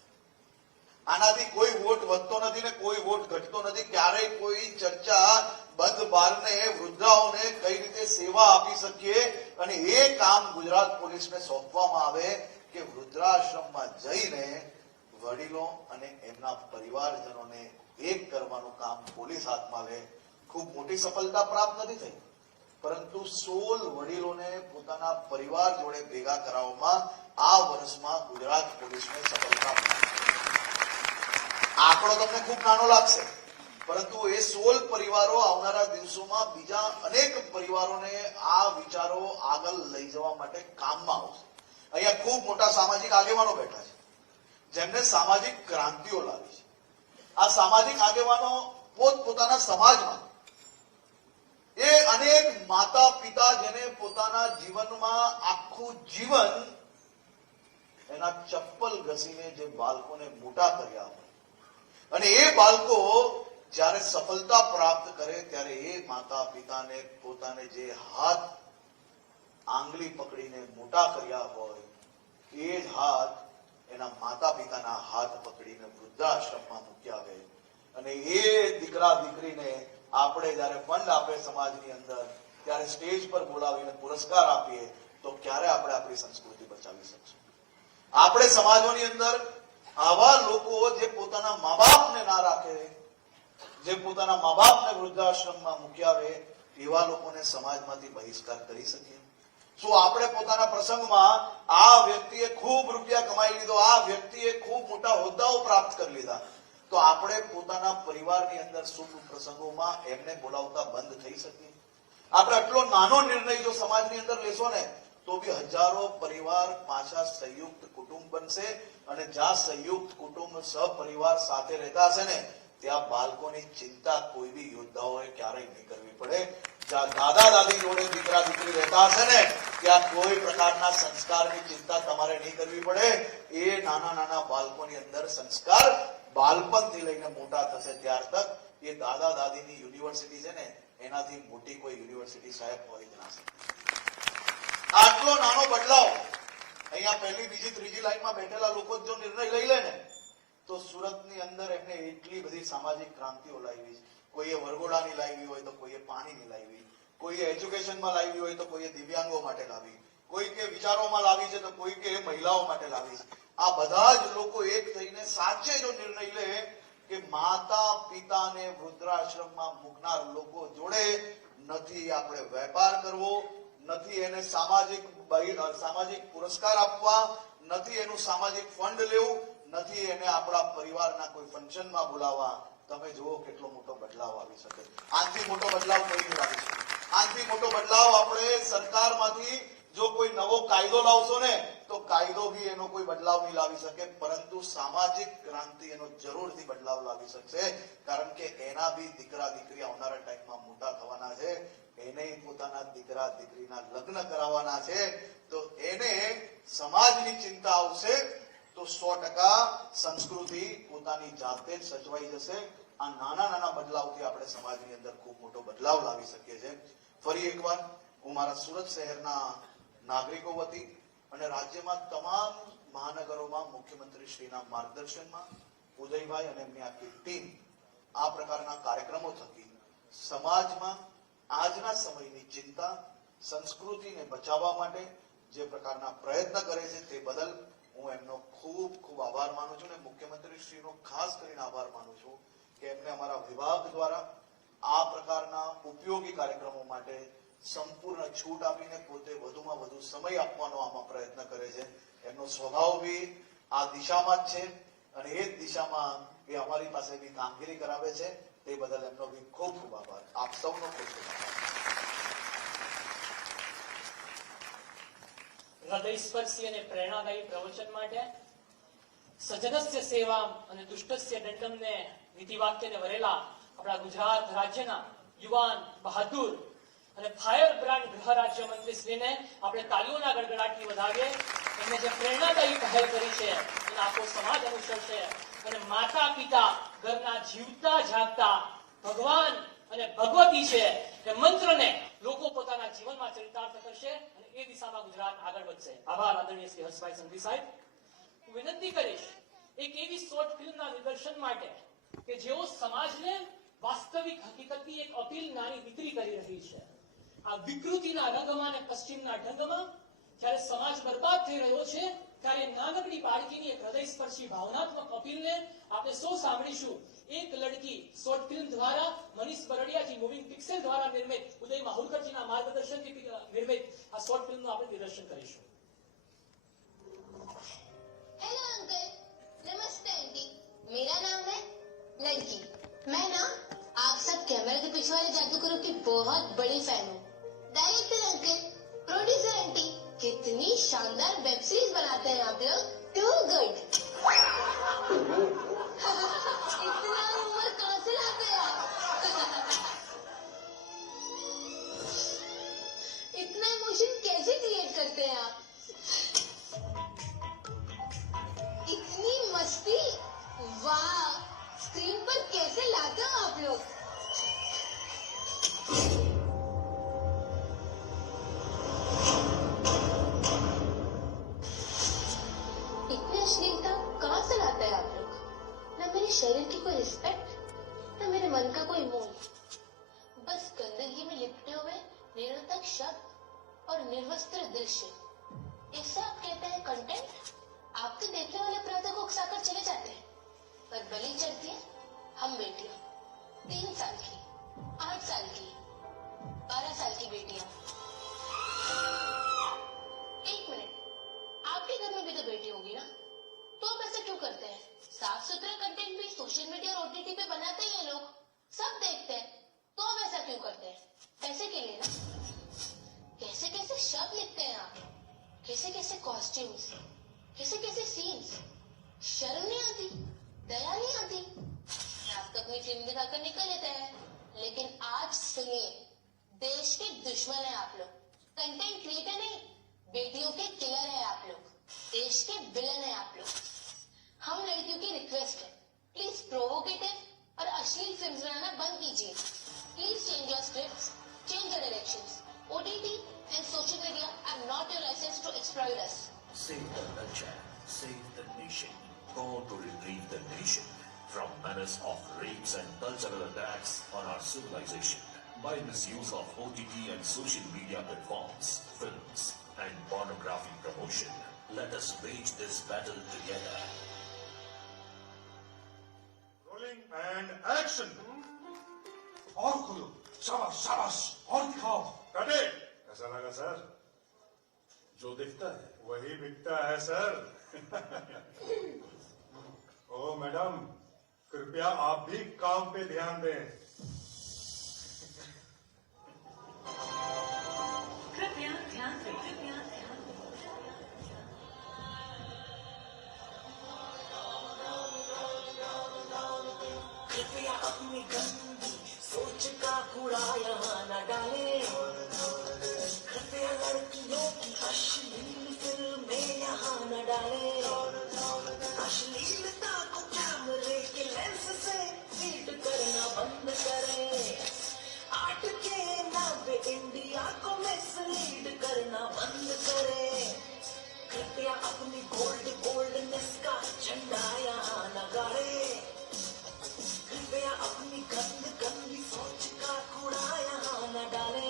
આનાથી કોઈ વોટ વધતો નથી ને કોઈ વોટ ઘટતો નથી. ક્યારેય કોઈ ચર્ચા બંધ બારને વૃદ્ધાઓને કઈ રીતે સેવા આપી શકીએ અને એ કામ ગુજરાત પોલીસને સોંપવામાં આવે કે વૃદ્ધાશ્રમમાં જઈને વડીલો અને એમના પરિવારજનોને એક કરવાનું કામ પોલીસ હાથમાં લે. ખૂબ મોટી સફળતા પ્રાપ્ત નથી થઈ, પરંતુ 16 વડીલોને પોતાના પરિવાર જોડે ભેગા કરાવવામાં આ વર્ષમાં ગુજરાત પોલીસને સફળતા પ્રાપ્ત. આંકડો તમને ખૂબ નાનો લાગશે, પરંતુ એ 16 પરિવારો આવનારા દિવસોમાં બીજા અનેક પરિવારોને આ વિચારો આગળ લઈ જવા માટે કામમાં આવશે. અહીંયા ખૂબ મોટા સામાજિક આગેવાનો બેઠા છે જેમને સામાજિક ક્રાંતિઓ લાવી છે. આ સામાજિક આગેવાનો પોતપોતાના સમાજમાં એ અનેક માતા પિતા જેને પોતાના જીવનમાં આખું જીવન એના ચપ્પલ ઘસીને જે બાળકોને મોટા કર્યા હોય અને એ બાળકો જ્યારે સફળતા પ્રાપ્ત કરે ત્યારે એ માતા પિતાને પોતાને જે હાથ આંગળી પકડીને મોટા કર્યા હોય એ જ હાથ એના માતા પિતાના હાથ પકડીને વૃદ્ધાશ્રમમાં મૂક્યા આવે અને એ દીકરા દીકરીને આપણે જયારે ફંડ આપે સમાજની અંદર ત્યારે સ્ટેજ પર બોલાવીને પુરસ્કાર આપીએ તો ક્યારે આપણે આપણી સંસ્કૃતિ બચાવી શકશું? આપણે સમાજોની અંદર આવા લોકો જે પોતાના મા બાપને ના રાખે, જે પોતાના મા બાપને વૃદ્ધાશ્રમમાં મૂક્યા આવે એવા લોકોને સમાજમાંથી બહિષ્કાર કરી શકીએ? શું આપણે પોતાના પ્રસંગમાં આ વ્યક્તિએ ખૂબ રૂપિયા કમાઈ લીધો, આ વ્યક્તિએ ખૂબ મોટા હોદ્દાઓ પ્રાપ્ત કરી લીધા, તો આપણે પોતાના પરિવારની અંદર શુભ પ્રસંગોમાં એમને બોલાવતા બંધ થઈ શકીએ? આપણે આટલો નાનો નિર્ણય જો સમાજની અંદર લેશો ને તો બી હજારો પરિવાર પાછા સંયુક્ત કુટુંબ બનશે અને જ્યાં સંયુક્ત કુટુંબ સહપરિવાર સાથે રહેતા હશે ને ત્યાં બાળકોની ચિંતા કોઈ બી યોદ્ધાઓએ ક્યારેય નહીં કરવી પડે. જ્યાં દાદા દાદી જોડે દીકરા દીકરી રહેતા હશે ને ત્યાં કોઈ પ્રકારના સંસ્કારની ચિંતા તમારે નહીં કરવી પડે. એ નાના નાના બાળકોની અંદર સંસ્કાર બાળપણથી લઈને મોટા થશે ત્યાર તક એ દાદા દાદીની યુનિવર્સિટી છે ને એનાથી મોટી કોઈ યુનિવર્સિટી સાહેબ હોય જ ના શકે. આટલો નાનો બદલાવ અહીંયા પહેલી બીજી ત્રીજી લાઈનમાં બેઠેલા લોકો જો નિર્ણય લઈ લે ને તો સુરતની અંદર એમને એટલી બધી સામાજિક ક્રાંતિઓ લાવી છે. કોઈએ વરઘોડાની લાવી હોય તો કોઈએ પાણીની લાવી, કોઈએ એજ્યુકેશનમાં લાવી હોય તો કોઈએ દિવ્યાંગો માટે લાવી, કોઈ કે વિચારોમાં લાવી છે તો કોઈ કે મહિલાઓ માટે લાવી છે. આ બધા જ લોકો એક થઈને સાચે જો નિર્ણય લે કે માતા પિતાને વૃદ્ધાશ્રમમાં મૂકનાર લોકો જોડે નથી આપણે વેપાર કરવો, નથી એને સામાજિક પુરસ્કાર આપવા, નથી એનું સામાજિક ફંડ લેવું, નથી એને આપણા પરિવારના કોઈ ફંક્શનમાં બોલાવવા. તમે જુઓ કેટલો મોટો બદલાવ આવી શકે. આનાથી મોટો બદલાવ કોઈ નહીં લાવી શકે. આનાથી મોટો બદલાવ આપણે સરકારમાંથી જો કોઈ નવો કાયદો લાવશો ને તો કાયદો બી એનો કોઈ બદલાવ નહીં લાવી શકે, પરંતુ સામાજિક ક્રાંતિ એનો જરૂરથી બદલાવ લાવી શકશે. કારણ કે એના બી દીકરા દીકરી આવનારા ટાઈમમાં મોટા થવાના છે, એને પોતાના દીકરા દીકરીના લગ્ન કરાવવાના છે, તો એને સમાજની ચિંતા આવશે તો 100% સંસ્કૃતિ પોતાની જાતે જ સચવાઈ જશે. આ નાના નાના બદલાવથી આપણે સમાજની અંદર ખૂબ મોટો બદલાવ લાવી શકીએ છીએ. ફરી એકવાર હું મારા સુરત શહેરના નાગરિકો વતી અને રાજ્યમાં તમામ મહાનગરોમાં મુખ્યમંત્રી શ્રીના માર્ગદર્શનમાં ઉદયભાઈ અને એમની આખી ટીમ આ પ્રકારના કાર્યક્રમો થકી સમાજમાં આજના સમયની ચિંતા, સંસ્કૃતિને બચાવવા માટે જે પ્રકારના પ્રયત્ન કરે છે તે બદલ હું એમનો ખૂબ ખૂબ આભાર માનું છું. અને મુખ્યમંત્રી શ્રીનો ખાસ કરીને આભાર માનું છું કે એમને અમારા વિભાગ દ્વારા આ પ્રકારના ઉપયોગી કાર્યક્રમો માટે સંપૂર્ણ છૂટ આપીને પોતે વધુમાં વધુ સમય આપવાનો આમાં પ્રયત્ન કરે છે. એમનો સ્વભાવ બી આ દિશામાં જ છે અને એ જ દિશામાં એ અમારી પાસે બી કામગીરી કરાવે છે. તે બદલ એમનો બી ખૂબ ખૂબ આભાર. આપ સૌનો ખૂબ ખૂબ આભાર. હૃદયસ્પર્શી અને પ્રેરણાદાયી પ્રવચન માટે સજનસ્ય સેવા અને દુષ્ટસ્ય દંડમને નીતિવાક્યને વરેલા આપણા ગુજરાત રાજ્યના યુવાન બહાદુર અને ફાયર બ્રાન્ડ ગૃહ રાજ્ય મંત્રી શ્રીને આપણે તાલીઓના ગડગડાટથી વધાવીએ. એમને જે પ્રેરણાદાયી પહેલ કરી છે એને આખો સમાજ અનુસરશે અને માતા પિતા ઘરના જીવતા જાગતા ભગવાન અને ભગવતી છે એ મંત્રને લોકો પોતાના જીવનમાં ચરિતાર્થ કરશે અને એ દિશામાં ગુજરાત આગળ વધશે. આભાર આદરણીય શ્રી હર્ષભાઈ સંઘવી સાહેબ. હું વિનંતી કરીશ એક એવી શોર્ટ ફિલ્મના નિદર્શન માટે કે જેઓ સમાજને વાસ્તવિક હકીકતની એક અપીલ નાની દીકરી કરી રહી છે. આ વિકૃતિના રંગમાં અને પશ્ચિમના ઢંગમાં જ્યારે સમાજ બરબાદ થઈ રહ્યો છે ત્યારે નાનકડી બાળકીની એક હૃદયસ્પર્શી ભાવનાત્મક અપીલને આપણે સૌ સાંભળીશું. એક લડકી શોર્ટ ફિલ્મ દ્વારા મનીષ બરડિયાજી મૂવિંગ પિક્સેલ દ્વારા નિર્મિત ઉદય માહુરકરજીના માર્ગદર્શનથી નિર્મિત આ શોર્ટ ફિલ્મનું આપણે નિદર્શન કરીશું. हेलो अंकल, नमस्ते आंटी. मेरा नाम है लड़की. मैं ना आप सब कैमरे के पीछे वाले जादूगरों की बहुत बड़ी फैन हूँ. डायरेक्टर अंकल, प्रोड्यूसर आंटी, कितनी शानदार वेब सीरीज बनाते हैं आप लोग. Too good. इतना उम्र कहाँ से लाते हैं आप? इतना इमोशन कैसे क्रिएट करते हैं आप? इतनी मस्ती, वाह. स्क्रीन पर कैसे लाते हो आप लोग? इतनी अश्लीलता कहाँ से लाते हैं आप लोग? न मेरे शरीर की कोई रिस्पेक्ट, न मेरे मन का कोई मोल. बस गंदगी में लिपटे हुए निरर्थक शब्द और निर्वस्त्र दृश्य. इसे आप कहते हैं कंटेंट? आप तो देखने वाले प्रातः को उकसाकर चले जाते हैं, पर बलि चढ़ती है हम बेटियां. 3 साल की, 8 साल की, 12 साल की बेटियां. एक मिनट, आपके घर में भी तो बेटी होगी ना? तो आप ऐसा क्यों करते हैं? साफ सुथरा कंटेंट भी सोशल मीडिया और OTT पे बनाते ही हैं लोग, सब देखते हैं. तो आप ऐसा क्यों करते हैं? पैसे के लिए ना? कैसे कैसे शब्द लिखते हैं आप, कैसे कैसे कॉस्ट्यूम्स, कैसे कैसे सीन्स. शर्म नहीं आती, दया नहीं आती. आप तो अपनी फिल्म दिखाकर निकल लेते हैं, लेकिन आज सुनिए, देश के दुश्मन है आप लोग. कंटेंट क्रिएटर नहीं, बेटियों के किलर है आप लोग, देश के विलन है आप लोग. हम लड़कियों की रिक्वेस्ट है, प्लीज प्रोवोकेटिव और अश्लील फिल्म बनाना बंद कीजिए. Please change your scripts, change your directions. OTT and social media are not your license to exploit us. Save the culture, save the nation. Call to retrieve the nation from menace of rapes and cultural attacks on our civilization. By misuse of OTT and social media platforms, films, and pornography promotion, let us wage this battle together. Rolling. शाबाश शाबाश और दिखाओ। कटे कैसा लगा sir? जो दिखता है वही बिकता है सर। ओ मैडम, कृपया आप भी काम पे ध्यान दें। कृपया ध्यान दें, कृपया ध्यान दें। कृपया अपनी गंदी सोच का कूड़ा यहाँ न डाले। कृपया लड़कियों की अश्लील फिल्में यहाँ न डाले। अश्लीलता को कैमरे के लेंस से फीड करना बंद करें। आर्ट के नाम पे इंडिया को मिसलीड करना बंद करें। कृपया अपनी बोल्डनेस का झंडा यहाँ न गाड़े। कृपया अपनी गंदी सोच का कूड़ा यहाँ न डाले।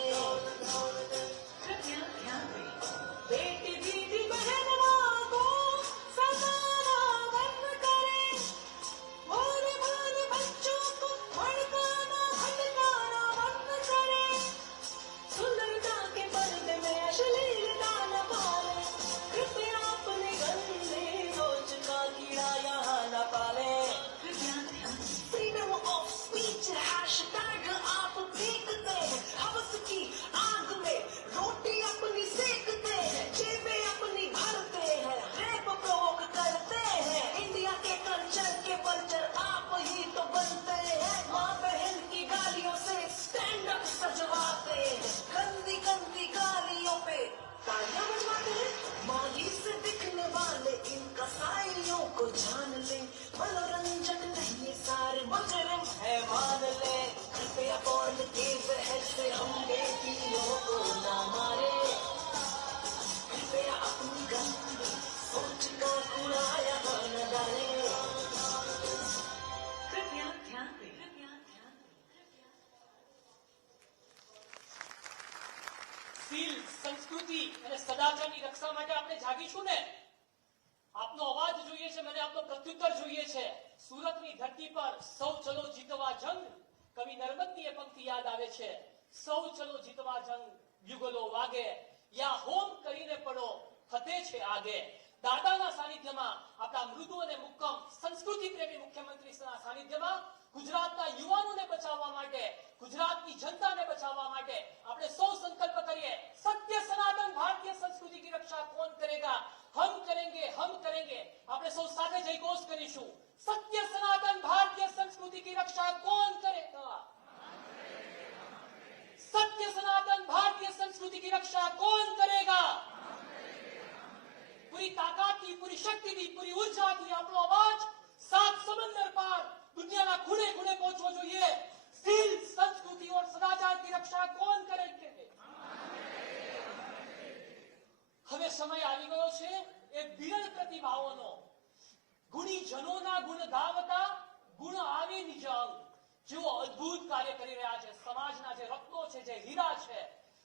कृपया ध्यान दें, बेटी दीदी बहन माँ को सताना बंद करें। भोले भाले बच्चों को भड़काना भटकाना बंद करें। सुंदरता के पर्दे में अश्लीलता न पाले। कृपया अपनी गंदी सोच का कीड़ा यहाँ न पाले। कृपया ध्यान दें, फ्रीडम ऑफ स्पीच हैशटैग आप फेंकते हैं। हवस की आग में रोटी अपनी सेकते हैं। जेबें अपनी भरते हैं, रेप प्रोवोक करते हैं। इंडिया के कल्चर के पल्चर आप ही तो बनते हैं। माँ बहन की गालियों से स्टैंड अप सजवाते हैं। गंदी गंदी गालियों पे तालियां बजवाते हैं। माली से दिखने वाले इन कसाईयों को जान ले। मनोरंजन नहीं ये सारे मुजरिम है मान ले। कृपया बॉल के जहर से हम बेटियों को ना मारे। कृपया अपनी गंदी सोच का कूड़ा यहाँ न डाले। कृपया ध्यान दें, कृपया ध्यान दें। સીલ સંસ્કૃતિ અને સદાચારની રક્ષા માટે આપણે જાગીશું ને? આપનો અવાજ જોઈએ છે, મને આપનો પ્રત્યુત્તર જોઈએ છે। સુરતની ધરતી પર સૌ ચલો જીતવા જંગ, કવિ નર્મદની એ પંક્તિ યાદ આવે છે। સૌ ચલો જીતવા જંગ, યુગલો વાગે, યા હોમ કરીને પડો, ફતે છે આગે। દાદાના સાનિધ્યમાં, આપણા મૃદુ અને મુક્કમ સંસ્કૃતિ પ્રેમી મુખ્યમંત્રીના સાનિધ્યમાં ગુજરાતના યુવાનોને બચાવવા માટે, ગુજરાતની જનતાને બચાવવા માટે આપણે સૌ સંકલ્પ કરીએ। સત્ય સનાતન ભારતીય સંસ્કૃતિ की रक्षा कौन करेगा? हम करेंगे, हम करेंगे। આપણે સૌ સાથે જયઘોષ કરીશું। સત્ય સનાતન ભારતીય સંસ્કૃતિ की रक्षा कौन करेगा? सत्य सनातन भारतीय संस्कृति की रक्षा कौन करेगा? पूरी ताकत थी, पूरी शक्ति थी, पूरी ऊर्जा थी આપણો અવાજ સાત સમંદર પાર દુનિયાના ખૂણે ખૂણે પહોંચવો જોઈએ। સીલ સંસ્કૃતિ और सदाचार की रक्षा कौन करेंगे? હવે સમય આવી ગયો છે એ વિરલ પ્રતિભાઓનો, ગુણી જનોના ગુણ ગાવતા ગુણ આવે નિજ અંગ, જેઓ અદ્ભુત કાર્ય કરી રહ્યા છે, સમાજના જે રત્નો છે, જે હીરા છે,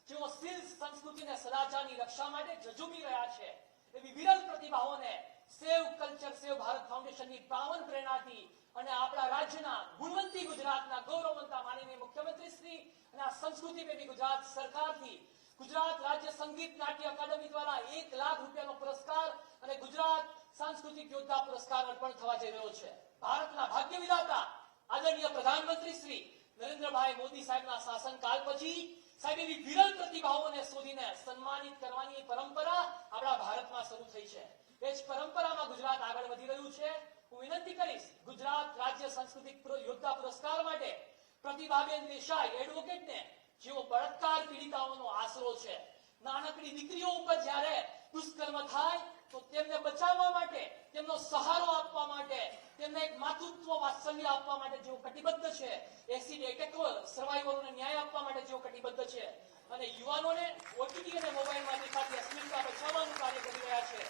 જેઓ સીલ સંસ્કૃતિ અને સદાચારની રક્ષા માટે ઝઝૂમી રહ્યા છે, એવી વિરલ પ્રતિભાઓને સેવ કલ્ચર સેવ ભારત ફાઉન્ડેશનની પાવન પ્રેરણાથી અને આપણા રાજ્યના ગુણવંતી ગુજરાતના ગૌરવવંતા માનનીય મુખ્યમંત્રી શ્રી અને આ સંસ્કૃતિ પ્રેમી ગુજરાત સરકારથી ગુજરાત રાજ્ય સંગીત નાટ્ય અકાદમી દ્વારા 1 લાખ રૂપિયાનો પુરસ્કાર અને ગુજરાત સાંસ્કૃતિક યોદ્ધા પુરસ્કાર અર્પણ થવા જઈ રહ્યો છે। ભારતના ભાગ્ય વિધાતા આદરણીય પ્રધાનમંત્રી શ્રી નરેન્દ્રભાઈ મોદી સાહેબના શાસનકાળ પછી સાહેબ એવી વિરલ પ્રતિભાઓને શોધીને સન્માનિત કરવાની પરંપરા આપણા ભારતમાં શરૂ થઈ છે। એ જ પરંપરામાં ગુજરાત આગળ વધી રહ્યું છે। હું વિનંતી કરીશ ગુજરાત રાજ્ય સાંસ્કૃતિક યોદ્ધા પુરસ્કાર માટે પ્રતિભાબેન દેસાઈ એડવોકેટને, જેઓ બળાત્કાર પીડિતાઓનો આશરો છે, નાનકડી દીકરીઓ ઉપર જ્યારે દુષ્કર્મ થાય તો તેમને બચાવવા માટે, તેમનો સહારો આપવા માટે, તેમને એક માતૃત્વ વાત્સલ્ય આપવા માટે જેઓ કટિબદ્ધ છે, એસિડ એટેક સર્વાઈવરોને ન્યાય આપવા માટે જેઓ કટિબદ્ધ છે અને યુવાનોને ઓટીટી અને મોબાઈલમાંથી ખાલી અશ્લીલતા બચાવવાનું કાર્ય કરી રહ્યા છે।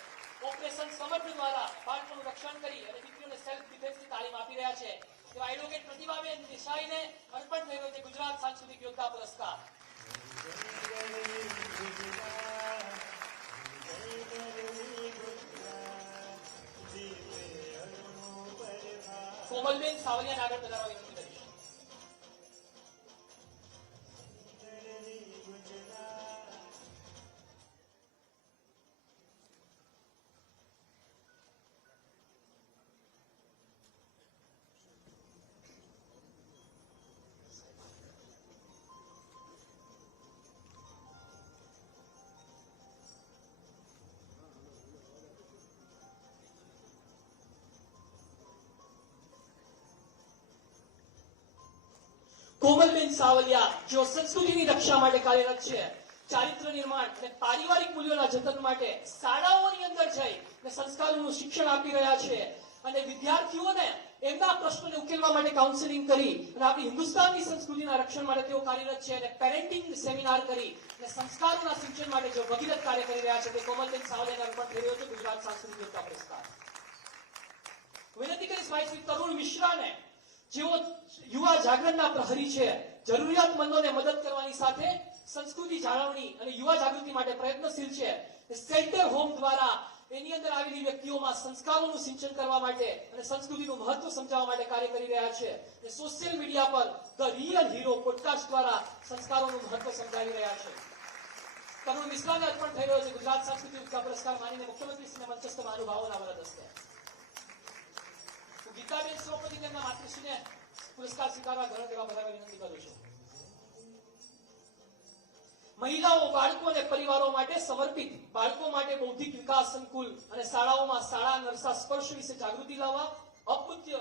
ઓપરેશન સમર્થ દ્વારા બાળકોનું રક્ષણ કરી અને દીકરીઓને સેલ્ફ ડિફેન્સની તાલીમ આપી રહ્યા છે તેવા એડવોકેટ પ્રતિભાબેન દેસાઈને અર્પણ થઈ રહ્યો છે ગુજરાત સાંસ્કૃતિક યોદ્ધા પુરસ્કાર। કોમલબેન સાવલિયાને આગળ વધારવા વિનંતી કરીશ। કોમલબેન સાવલિયા જેઓ સંસ્કૃતિની રક્ષા માટે કાર્યરત છે, ચારિત્ર નિર્માણ અને પારિવારિક મૂલ્યોના જતન માટે શાળાઓની અંદર જઈ અને સંસ્કારોનું શિક્ષણ આપી રહ્યા છે અને વિદ્યાર્થીઓને એમના પ્રશ્નોને ઉકેલવા માટે કાઉન્સેલિંગ કરી અને આપણી હિન્દુસ્તાનની સંસ્કૃતિના રક્ષણ માટે તેઓ કાર્યરત છે અને પેરેન્ટિંગ સેમિનાર કરી અને સંસ્કારોના સિંચન માટે જેઓ ભગીરથ કાર્ય કરી રહ્યા છે તે કોમલબેન સાવલિયાને અર્પણ થઈ રહ્યો છે ગુજરાત સાંસ્કૃતિક એકતા પુરસ્કાર. વિનંતી કરીશ ભાઈ શ્રી તરુણ મિશ્રાને જેઓ યુવા જાગરણના પ્રહરી છે, જરૂરિયાતમંદોને મદદ કરવાની સાથે સંસ્કૃતિ જાળવણી અને યુવા જાગૃતિ માટે પ્રયત્નશીલ છે. શેલ્ટર હોમ દ્વારા એની અંદર આવેલી વ્યક્તિઓમાં સંસ્કારોનું સિંચન કરવા માટે અને સંસ્કૃતિનું મહત્વ સમજાવવા માટે કાર્ય કરી રહ્યા છે. Social media per the real hero podcast દ્વારા સંસ્કારોનું મહત્વ સમજાવી રહ્યા છે. તરુણ મિશ્રાને અર્પણ થઈ રહ્યો છે ગુજરાત સાંસ્કૃતિક એકતા પુરસ્કાર માનીને મુખ્યમંત્રી શ્રીના મંચસ્થ મહાનુભાવોના વરદ હસ્તે. ગીતાબેન શ્રોપતિ તેમના માતૃશ્રીને પુરસ્કાર સ્વીકારવા ગ્રહણ કરવા બધાને વિનંતી કરું છું. મહિલાઓ, બાળકો અને પરિવારો માટે સમર્પિત બાળકો માટે બૌદ્ધિક વિકાસ સંકુલ અને શાળાઓમાં શાળા નરસા સ્પર્શ વિશે જાગૃતિ લાવવા, અપમૃત્યુ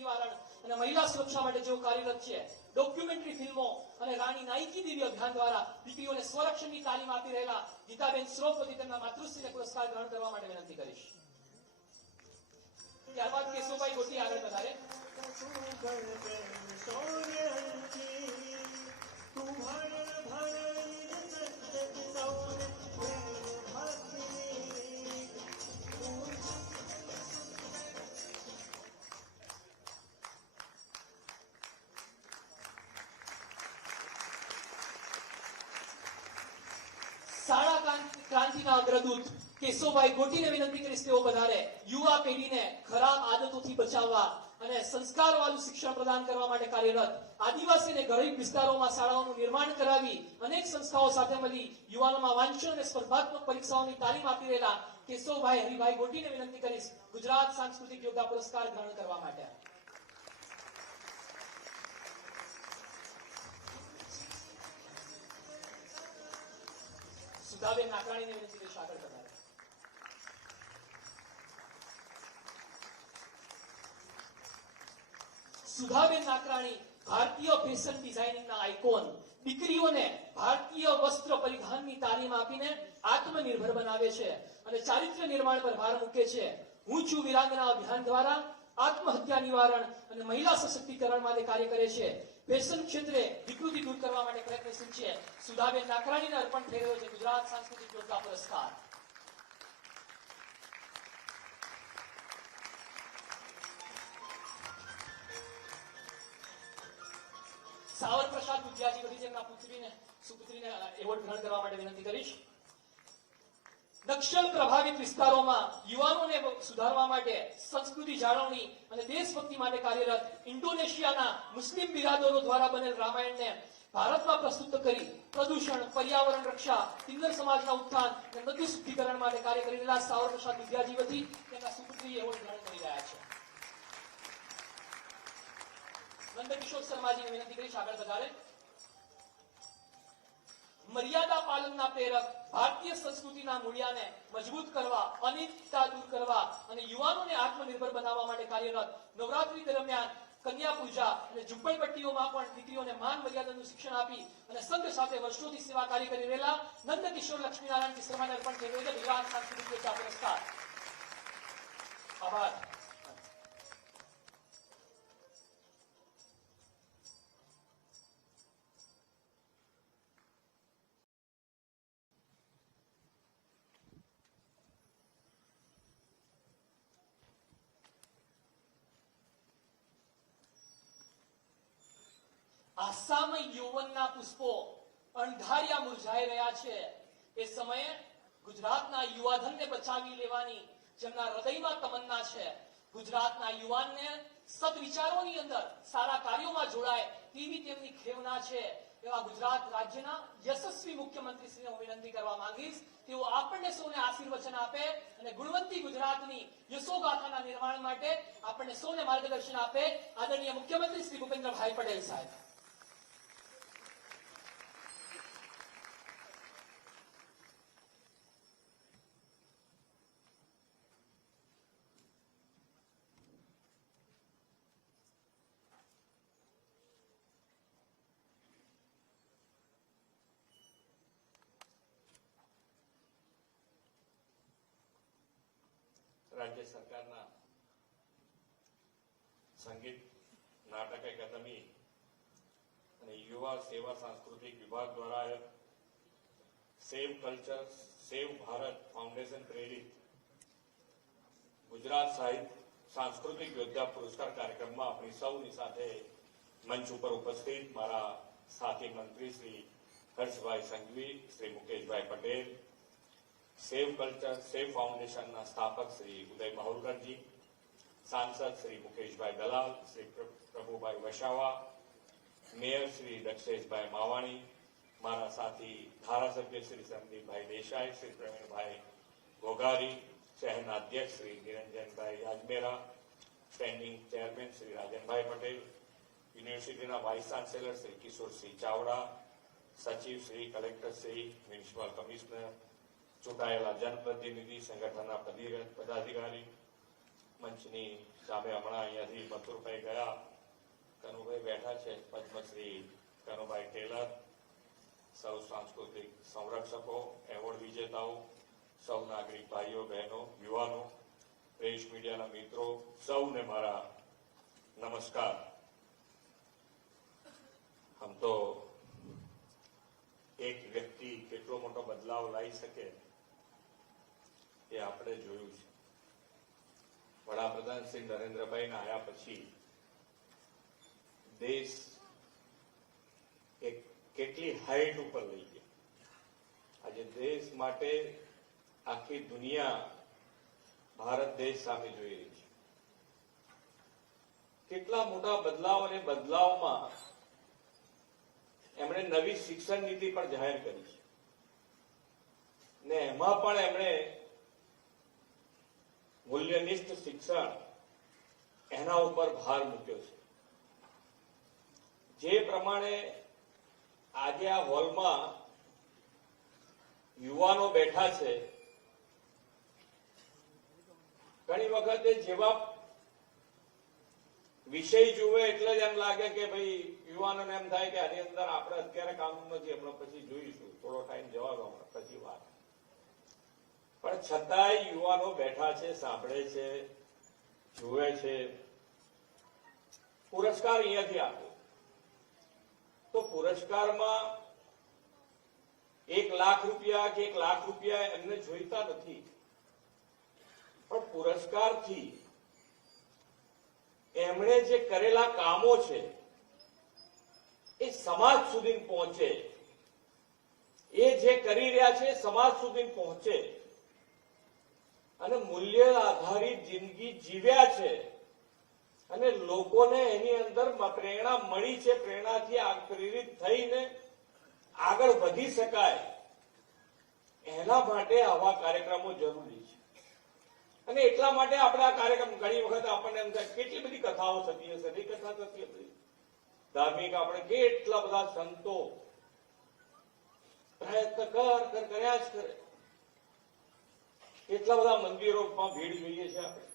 નિવારણ અને મહિલા સુરક્ષા માટે જેઓ કાર્યરત છે, ડોક્યુમેન્ટરી ફિલ્મો અને રાણી નાઈકી દેવી અભિયાન દ્વારા દીકરીઓને સ્વરક્ષણની તાલીમ આપી રહેલા ગીતાબેન શ્રોપતિ તેમના માતૃશ્રીને પુરસ્કાર ગ્રહણ કરવા માટે વિનંતી કરીશ. ત્યારબાદ કેશુભાઈ ગોટી આગળ વધારે. શાળા ક્રાંતિના અગ્રદૂત કેશવભાઈ ગોટીને વિનંતી કરીશ તેઓ પધારે. યુવા પેઢીને ખરાબ આદતોથી બચાવવા અને સંસ્કારવાળું શિક્ષણ પ્રદાન કરવા માટે કાર્યરત, આદિવાસી અને ગરીબ વિસ્તારોમાં શાળાઓનું નિર્માણ કરાવી અનેક સંસ્થાઓ સાથે મળી યુવાનોમાં વાંચન અને સ્પર્ધાત્મક પરીક્ષાઓની તાલીમ આપી રહેલા કેશવભાઈ હરિભાઈ ગોટીને વિનંતી કરીશ ગુજરાત સાંસ્કૃતિક યોદ્ધા પુરસ્કાર ગ્રહણ કરવા માટે. સુધાબેન નાકરાણીને વિનંતી કરીશ આગળ વધારે. સુધાબેન નાકરાણી ભારતીય ફેશન ડિઝાઇનિંગના આઇકોન, દીકરીઓને ભારતીય વસ્ત્ર પરિધાનની તાલીમ આપીને આત્મનિર્ભર બનાવે છે અને ચારિત્ર્ય નિર્માણ પર ભાર મૂકે છે. હું છું વિરાંગના અભિયાન દ્વારા આત્મહત્યા નિવારણ અને મહિલા સશક્તિકરણ માટે કાર્ય કરે છે. ફેશન ક્ષેત્રે વિકૃતિ દૂર કરવા માટે પ્રયત્નશીલ છે. સુધાબેન નાકરાણીને અર્પણ થઈ રહ્યો છે ગુજરાત સાંસ્કૃતિક યોદ્ધા પુરસ્કાર. સાવર પ્રસાદ બુદ્ધિયાજી વધી તેમના સુપુત્રીને એવોર્ડ ગ્રહણ કરવા માટે વિનંતી કરીશ. નક્સલ પ્રભાવિત વિસ્તારોમાં યુવાનોને સુધારવા માટે સંસ્કૃતિ જાળવણી અને દેશભક્તિ માટે કાર્યરત ઇન્ડોનેશિયાના મુસ્લિમ બિરાદરો દ્વારા બનેલ રામાયણને ભારતમાં પ્રસ્તુત કરી પ્રદૂષણ, પર્યાવરણ રક્ષા, કિન્નર સમાજના ઉત્થાન અને નદી શુદ્ધિકરણ માટે કાર્ય કરી રહેલા સાવર પ્રસાદ બુદ્ધિયાજી વધી તેમના સુપુત્રી એવોર્ડ ગ્રહણ કરી રહ્યા છે. નંદકિશોર શર્માજીને વિનંતી કરીશ આગળ વધારે. મર્યાદા પાલનના પ્રેરક, ભારતીય સંસ્કૃતિના મૂળિયાને મજબૂત કરવા, અનિશ્ચિતતા દૂર કરવા અને યુવાનોને આત્મનિર્ભર બનાવવા માટે કાર્યરત, નવરાત્રી દરમિયાન કન્યા પૂજા અને ઝુંપડપટ્ટીઓમાં પણ દીકરીઓને માન મર્યાદાનું શિક્ષણ આપી અને સંઘ સાથે વર્ષોથી સેવા કાર્ય કરી રહેલા નંદકિશોર લક્ષ્મીનારાયણ શર્માને અર્પણ થઈ રહ્યો છે ગુજરાત સાંસ્કૃતિક એકતા પુરસ્કાર. આભાર. આસામ યૌવનના પુષ્પો અણધાર્યા મુરઝાઈ રહ્યા છે. એ સમયે ગુજરાતના યુવાધનને બચાવી લેવાની જેમના હૃદયમાં તમન્ના છે, ગુજરાતના યુવાનને સદવિચારોની અંદર સારા કાર્યોમાં જોડાય તેવી તેમની ખેવના છે, એવા ગુજરાત રાજ્યના યશસ્વી મુખ્યમંત્રી શ્રીને હું વિનંતી કરવા માંગીશ તેઓ આપણને સૌને આશીર્વચન આપે અને ગુણવંતી ગુજરાતની યશોગાથાના નિર્માણ માટે આપણને સૌને માર્ગદર્શન આપે. આદરણીય મુખ્યમંત્રી શ્રી ભૂપેન્દ્રભાઈ પટેલ સાહેબ. રાજ્ય સરકારના સંગીત નાટક અકાદમી અને યુવા સેવા સાંસ્કૃતિક વિભાગ દ્વારા સેવ કલ્ચર સેવ ભારત ફાઉન્ડેશન પ્રેરિત ગુજરાત સાહિત્ય સાંસ્કૃતિક યોદ્ધા પુરસ્કાર કાર્યક્રમમાં આપણી સૌની સાથે મંચ ઉપર ઉપસ્થિત મારા સાથી મંત્રી શ્રી હર્ષભાઈ સંઘવી, શ્રી મુકેશભાઈ પટેલ, સેવ કલ્ચર સેવ ફાઉન્ડેશનના સ્થાપક શ્રી ઉદય માહુરકરજી, સાંસદ શ્રી મુકેશભાઈ દલાલ, શ્રી પ્રભુભાઈ વસાવા, મેયર શ્રી દક્ષેશભાઈ માવાણી, મારા સાથી ધારાસભ્ય શ્રી સંદીપભાઈ દેસાઈ, શ્રી પ્રવીણભાઈ ઘોઘારી, શહેરના અધ્યક્ષ શ્રી નિરંજનભાઈ આજમેરા, સ્ટેન્ડિંગ ચેરમેન શ્રી રાજનભાઈ પટેલ, યુનિવર્સિટીના વાઇસ ચાન્સેલર શ્રી કિશોરસિંહ ચાવડા, સચિવ Shri, collector Shri, municipal commissioner, ચૂંટાયેલા જનપ્રતિનિધિ, સંગઠનના પદાધિકારી, મંચની સામે હમણાં અહીંયાથી મથુરભાઈ ગયા, કનુભાઈ બેઠા છે, પદ્મશ્રી કનુભાઈ ટેલર, સૌ સાંસ્કૃતિક સંરક્ષકો, એવોર્ડ વિજેતાઓ, સૌ નાગરિક ભાઈઓ બહેનો, યુવાનો, પ્રેસ મીડિયાના મિત્રો, સૌને મારા નમસ્કાર. આમ તો એક વ્યક્તિ કેટલો મોટો બદલાવ લાવી શકે એ આપણે જોયું છે. વડાપ્રધાન શ્રી નરેન્દ્રભાઈના આવ્યા પછી દેશ એક કેટલી હાઈટ ઉપર લઈ ગયા. આજે દેશ માટે આખી દુનિયા ભારત દેશ સામે જોઈ રહી છે. કેટલા મોટા બદલાવ અને બદલાવમાં એમણે નવી શિક્ષણ નીતિ પણ જાહેર કરી છે ને એમાં પણ એમણે મૂલ્યનિષ્ઠ શિક્ષણ એના ઉપર ભાર મૂક્યો છે. જે પ્રમાણે આજે આ હોલમાં યુવાનો બેઠા છે, ઘણી વખતે જેવા વિષય જુએ એટલે જ એમ લાગે કે ભાઈ યુવાનોને એમ થાય કે આની અંદર આપણે અત્યારે કામ નથી, હમણાં પછી જોઈશું, થોડો ટાઈમ જવા દો, હમણાં પછી વાત. પણ છતાંય યુવાનો બેઠા છે, સાંભળે છે, જુએ છે. પુરસ્કાર અહીંયાથી આપ્યો તો પુરસ્કારમાં 1 લાખ રૂપિયા કે 1 લાખ રૂપિયા એમને જોઈતા નથી, પણ પુરસ્કારથી એમણે જે કરેલા કામો છે એ સમાજ સુધી પહોંચે, એ જે કરી રહ્યા છે સમાજ સુધી પહોંચે અને મૂલ્ય આધારિત જિંદગી જીવ્યા છે અને લોકોને એની અંદર પ્રેરણા મળી છે, પ્રેરણાથી પ્રેરિત થઈને આગળ વધી શકાય, એના માટે આવા કાર્યક્રમો જરૂરી છે. અને એટલા માટે આપણે આ કાર્યક્રમ ઘણી વખત આપણને એમ થાય કેટલી બધી કથાઓ થતી હશે, એ કથા થતી હતી ધાર્મિક, આપણે કેટલા બધા સંતો પ્રયત્ન કર્યા જ કરે, કેટલા બધા મંદિરોમાં ભીડ જોઈએ છે આપણે,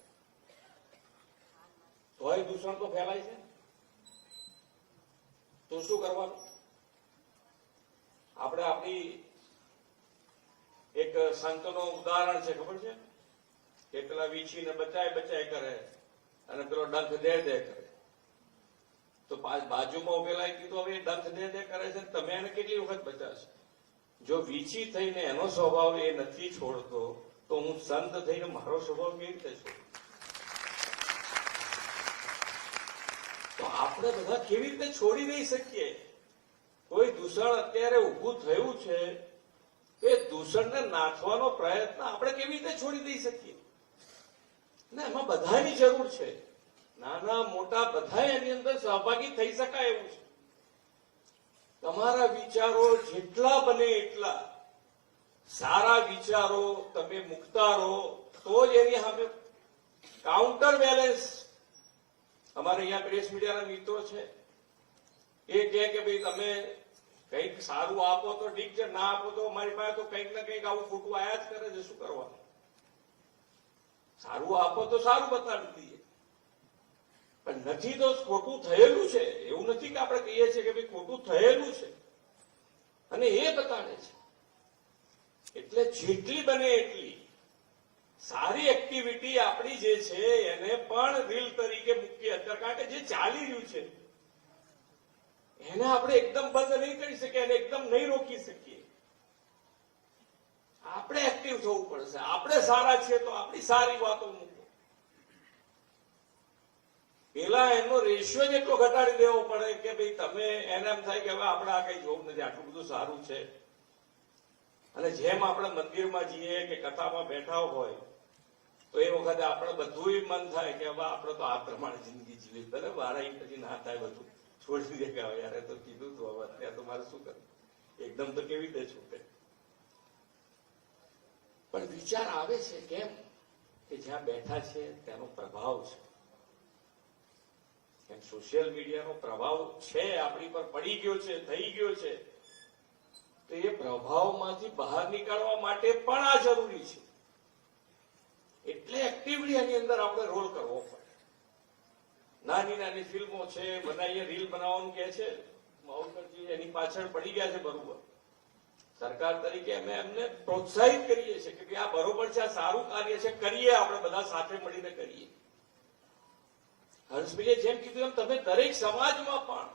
તોય દૂષણ તો ફેલાય છે. તો શું કરવાનું? આપણે આપણી એક સંતનું ઉદાહરણ છે, ખબર છે કે પેલા વીછીને બચાય કરે અને પેલો ડંખ દે કરે, તો બાજુમાં ઉભેલા કીધું હવે ડંખ દે કરે છે, તમે એને કેટલી વખત બચાવશો? જો વીછી થઈને એનો સ્વભાવ એ નથી છોડતો તો હું સંત થઈને મારો સ્વભાવ કેવી રીતે છોડું? તો આપણે બધા કેવી રીતે છોડી નહીં શકીએ? કોઈ દૂષણ અત્યારે ઉભું થયું છે, એ દૂષણને નાથવાનો પ્રયત્ન આપણે કેવી રીતે છોડી દઈ શકીએ? ને એમાં બધાની જરૂર છે, નાના મોટા બધા એની અંદર સહભાગી થઈ શકાય એવું છે. તમારા વિચારો જેટલા બને એટલા સારા વિચારો તમે મૂકતા રહો તો જ એની સામે કાઉન્ટર બેલેન્સ. અમારે અહીંયા પ્રેસ મીડિયાના મિત્રો છે, એ કહે કે ભાઈ તમે કંઈક સારું આપો તો ઠીક છે, ના આપો તો અમારી પાસે તો કંઈક ને કંઈક આવું ખોટું આયા જ કરે છે, શું કરવાનું? સારું આપો તો સારું બતાવી દઈએ, પણ નથી તો ખોટું થયેલું છે, એવું નથી કે આપણે કહીએ છીએ કે ભાઈ ખોટું થયેલું છે અને એ બતાવે છે. એટલે જેટલી બને એટલી સારી એક્ટિવિટી આપણી જે છે એને પણ રીલ તરીકે મૂકીએ અત્યારે, કારણ કે જે ચાલી રહ્યું છે એને આપણે એકદમ બંધ નહીં કરી શકીએ, એને એકદમ નહીં રોકી શકીએ. આપણે એક્ટિવ થવું પડશે. આપણે સારા છીએ તો આપણી સારી વાતો મૂકો. પેલા એનો રેશિયો જ એટલો ઘટાડી દેવો પડે કે ભાઈ તમે એને એમ થાય કે હવે આપણે આ કઈ જોવું નથી, આટલું બધું સારું છે. અને જેમ આપણે મંદિરમાં જઈએ કે કથામાં બેઠા હોય તો એ વખતે આપણે બધું મન થાય કે હવે આપણે તો આ પ્રમાણે જિંદગી જીવી, ભલે વારાઈ પછી ના થાય, બધું છોડી દે કે હવે યાર તો કીધું તું, હવે અત્યારે તો મારે શું કરવું, એકદમ તો કેવી રીતે છૂટે. પણ વિચાર આવે છે કેમ કે જ્યાં બેઠા છે તેનો પ્રભાવ છે. એમ સોશિયલ મીડિયાનો પ્રભાવ છે, આપણી પર પડી ગયો છે, થઈ ગયો છે. તો એ પ્રભાવમાંથી બહાર નીકળવા માટે પણ આ જરૂરી છે. એટલે એક્ટિવલી એની અંદર આપણે રોલ કરવો પડે. નાની નાની ફિલ્મો છે, બનાવીએ, રીલ બનાવવાનું કે છે માવકરજી, એની પાછળ પડી ગયા છે. બરોબર, સરકાર તરીકે અમે એમને પ્રોત્સાહિત કરીએ છીએ કે આ બરોબર છે, આ સારું કાર્ય છે, કરીએ, આપણે બધા સાથે મળીને કરીએ. હર્ષભાઈએ જેમ કીધું એમ તમે દરેક સમાજમાં પણ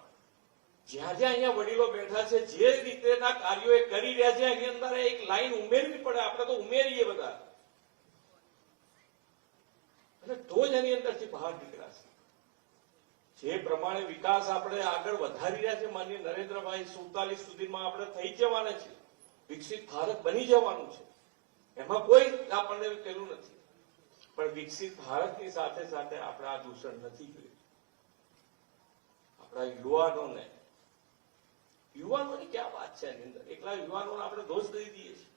જ્યાં જ્યાં અહીંયા વડીલો બેઠા છે, જે રીતેના કાર્યો એ કરી રહ્યા છે, એની અંદર એક લાઈન ઉમેરવી પડે. આપણે તો ઉમેરીએ બધા, અને તો જ એની અંદરથી બહાર નીકળાશે. જે પ્રમાણે વિકાસ આપણે આગળ વધારી રહ્યા છે, માનનીય નરેન્દ્રભાઈ, 47 સુધીમાં આપણે થઈ જવાના છે, વિકસિત ભારત બની જવાનું છે. એમાં કોઈ આપણને પેલું નથી. પણ વિકસિત ભારતની સાથે સાથે આપણે આ દૂષણ નથી કર્યું. આપણા યુવાનોની ક્યાં વાત છે એની અંદર? એકલા યુવાનોને આપણે દોષ દઈ દઈએ છીએ.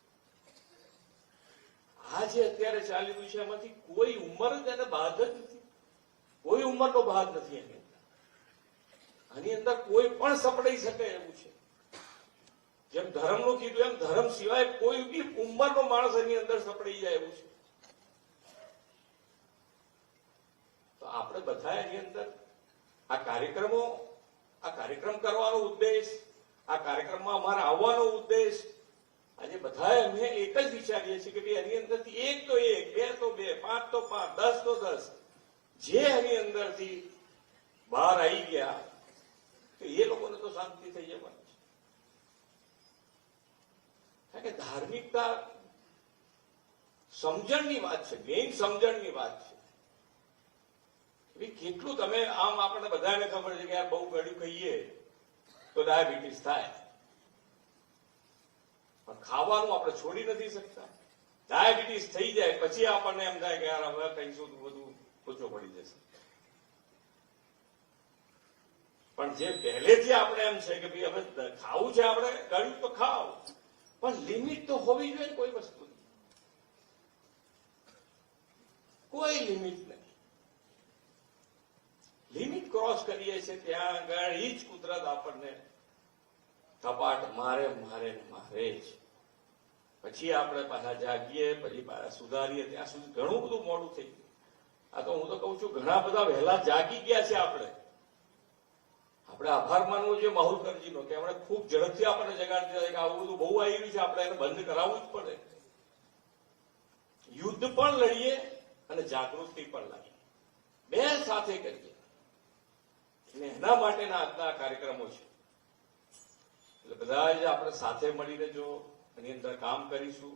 આ જે અત્યારે ચાલી રહ્યું છે એમાંથી કોઈ ઉંમર જ એને બાદ જ નથી. કોઈ ઉંમરનો ભાગ નથી એની અંદર. આની અંદર કોઈ પણ સપડાઈ શકે એવું છે. જેમ ધર્મનું કીધું એમ ધર્મ સિવાય કોઈ બી ઉંમરનો માણસ એની અંદર સપડાઈ જાય એવું છે. તો આપણે બધા એની અંદર આ કાર્યક્રમ કરવાનો ઉદ્દેશ, આ કાર્યક્રમમાં અમારે આવવાનો ઉદ્દેશ, આજે બધા અમે એક જ વિચારીએ છીએ કે ભાઈ એની અંદરથી 1 તો 1, 2 તો 2, 5 તો 5, 10 તો 10, જે એની અંદરથી બહાર આવી ગયા તો એ લોકોને તો શાંતિ થઈ જવાની છે. કારણ કે ધાર્મિકતા સમજણની વાત છે, મેઇન સમજણની વાત છે. કેટલું તમે આમ આપણને બધાને ખબર છે કે યાર બહુ ગળ્યું ખાઈએ તો ડાયાબિટીસ થાય, પણ ખાવાનું આપણે છોડી નથી શકતા. ડાયાબિટીસ થઈ જાય પછી આપણને એમ થાય કે યાર હવે કહીશું તો બધું ઓછો પડી જશે. પણ જે પહેલેથી આપણે એમ છે કે ભાઈ હવે ખાવું છે, આપણે ગળ્યું તો ખાવ, પણ લિમિટ તો હોવી જોઈએ. કોઈ વસ્તુની કોઈ લિમિટ નહીં. લિમિટ ક્રોસ કરીએ છીએ ત્યાં આગળ જ કુદરત આપણને થપાટ મારે જ. પછી આપણે પાછા જાગીએ, પછી પાછા સુધારીએ, ત્યાં સુધી ઘણું બધું મોડું થઈ ગયું. આ તો હું તો કઉ છું ઘણા બધા વહેલા જાગી ગયા છે. આપણે આભાર માનવો જોઈએ માહુલકરજીનો કે એમણે ખૂબ ઝડપથી આપણને જગાડી દીધા કે આવું બધું બહુ આવી રહ્યું છે, આપણે એને બંધ કરાવવું જ પડે. યુદ્ધ પણ લડીએ અને જાગૃતિ પણ લાવીએ, બે સાથે કરીએ. અને એના માટેના આજના કાર્યક્રમો છે. એટલે બધા જ આપણે સાથે મળીને જો એની અંદર કામ કરીશું,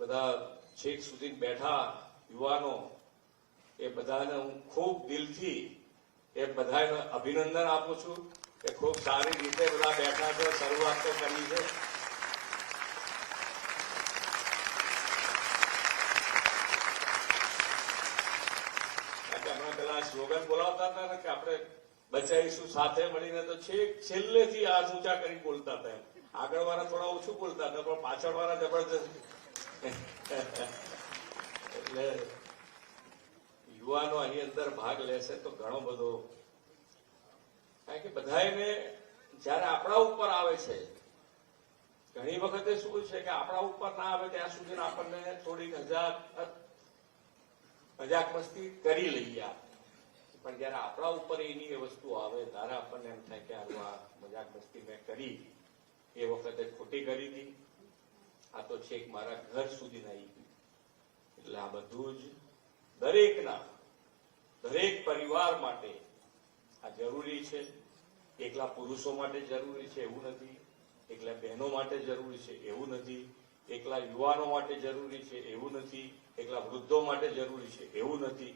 બધા છેક સુધી બેઠા યુવાનો, એ બધાને હું ખૂબ દિલથી એ બધાને અભિનંદન આપું છું કે ખૂબ સારી રીતે બધા બેઠા છે, શરૂઆત તો કરી છે. સ્લોગન બોલાવતા હતા ને કે આપણે બચાવીશું સાથે મળીને, તો છેલ્લેથી હાથ ઊંચા કરી બોલતા હતા. આગળ વાળા થોડા ઓછું બોલતા હતા, પણ પાછળ વાળા જબરદસ્ત. એટલે યુવાનો આની અંદર ભાગ લેશે તો ઘણો બધો, કારણ કે બધાને જયારે આપણા ઉપર આવે છે, ઘણી વખતે શું છે કે આપણા ઉપર ના આવે ત્યાં સુધી આપણને થોડીક મજાક મસ્તી કરી લઈએ, પણ જયારે આપણા ઉપર એની વસ્તુ આવે ત્યારે આપણને એમ થાય કે આ મજાક મસ્તી મેં કરી એ વખતે ખોટી કરી હતી, આ તો છેક મારા ઘર સુધી આવી ગઈ. એટલે આ બધું જ દરેક પરિવાર માટે આ જરૂરી છે. એકલા પુરુષો માટે જરૂરી છે એવું નથી, એકલા બહેનો માટે જરૂરી છે એવું નથી, એકલા યુવાનો માટે જરૂરી છે એવું નથી, એકલા વૃદ્ધો માટે જરૂરી છે એવું નથી.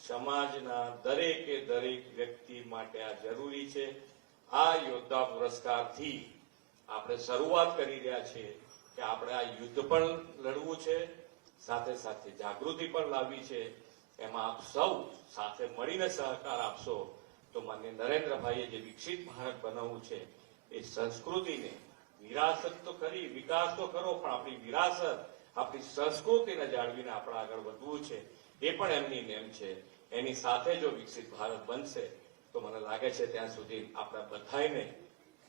સમાજના દરેકે દરેક વ્યક્તિ માટે આ જરૂરી છે. આ યોદ્ધા પુરસ્કારથી આપણે શરૂઆત કરી રહ્યા છીએ કે આપણે આ યુદ્ધ પણ લડવું છે, સાથે સાથે જાગૃતિ પણ લાવવી છે. એમાં આપ સૌ સાથે મળીને સહકાર આપશો તો માન્ય નરેન્દ્રભાઈએ જે વિકસિત ભારત બનાવવું છે એ સંસ્કૃતિને વિરાસત તો કરી, વિકાસ તો કરો, પણ આપણી વિરાસત, આપણી સંસ્કૃતિને જાળવીને આપણે આગળ વધવું છે. એ પણ એમની નેમ છે. એની સાથે જો વિકસિત ભારત બનશે તો મને લાગે છે ત્યાં સુધી આપણા બધાને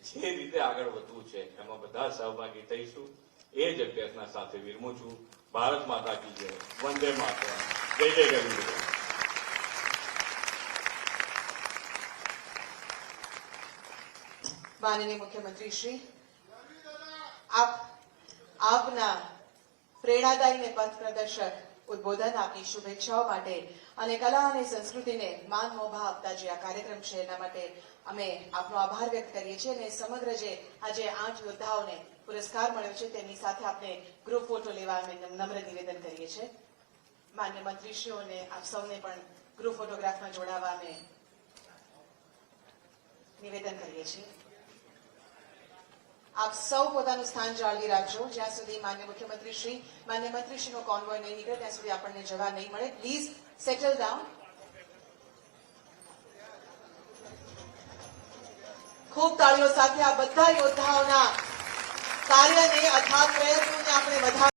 જે રીતે આગળ વધવું છે એમાં બધા સહભાગી થઈશું. એ જ અભ્યર્થના સાથે વિરમું છું. ભારત માતા કી જય. વંદે માતરમ. જય જય ગરવી. માનનીય મુખ્યમંત્રી શ્રી, આપના પ્રેરણાદાયી ને પથ પ્રદર્શક ઉદબોધન, આપની શુભેચ્છાઓ માટે અને કલા અને સંસ્કૃતિને માન મોભા આપતા જે આ કાર્યક્રમ છે એના માટે અમે આપનો આભાર વ્યક્ત કરીએ છીએ અને સમગ્ર જે આજે 8 યોદ્ધાઓને પુરસ્કાર મળ્યો છે તેની સાથે આપણે ગ્રુપ ફોટો લેવા અમે નમ્ર નિવેદન કરીએ છીએ. માન્ય મંત્રીશ્રીઓને આપ સૌને પણ ગ્રુપ ફોટોગ્રાફમાં જોડાવા અમે નિવેદન કરીએ છીએ. આપ સૌ પોતાનું સ્થાન જાળવી રાખજો. જ્યાં સુધી માન્ય મંત્રીશ્રીનો કોન્વોય નહીં નીકળે ત્યાં સુધી આપણને જવા નહીં મળે. Please settle down. ખૂબ તાળીઓ સાથે આ બધા યોદ્ધાઓના કાર્યને, અથાગ પ્રયત્નોને આપણે વધાવીએ.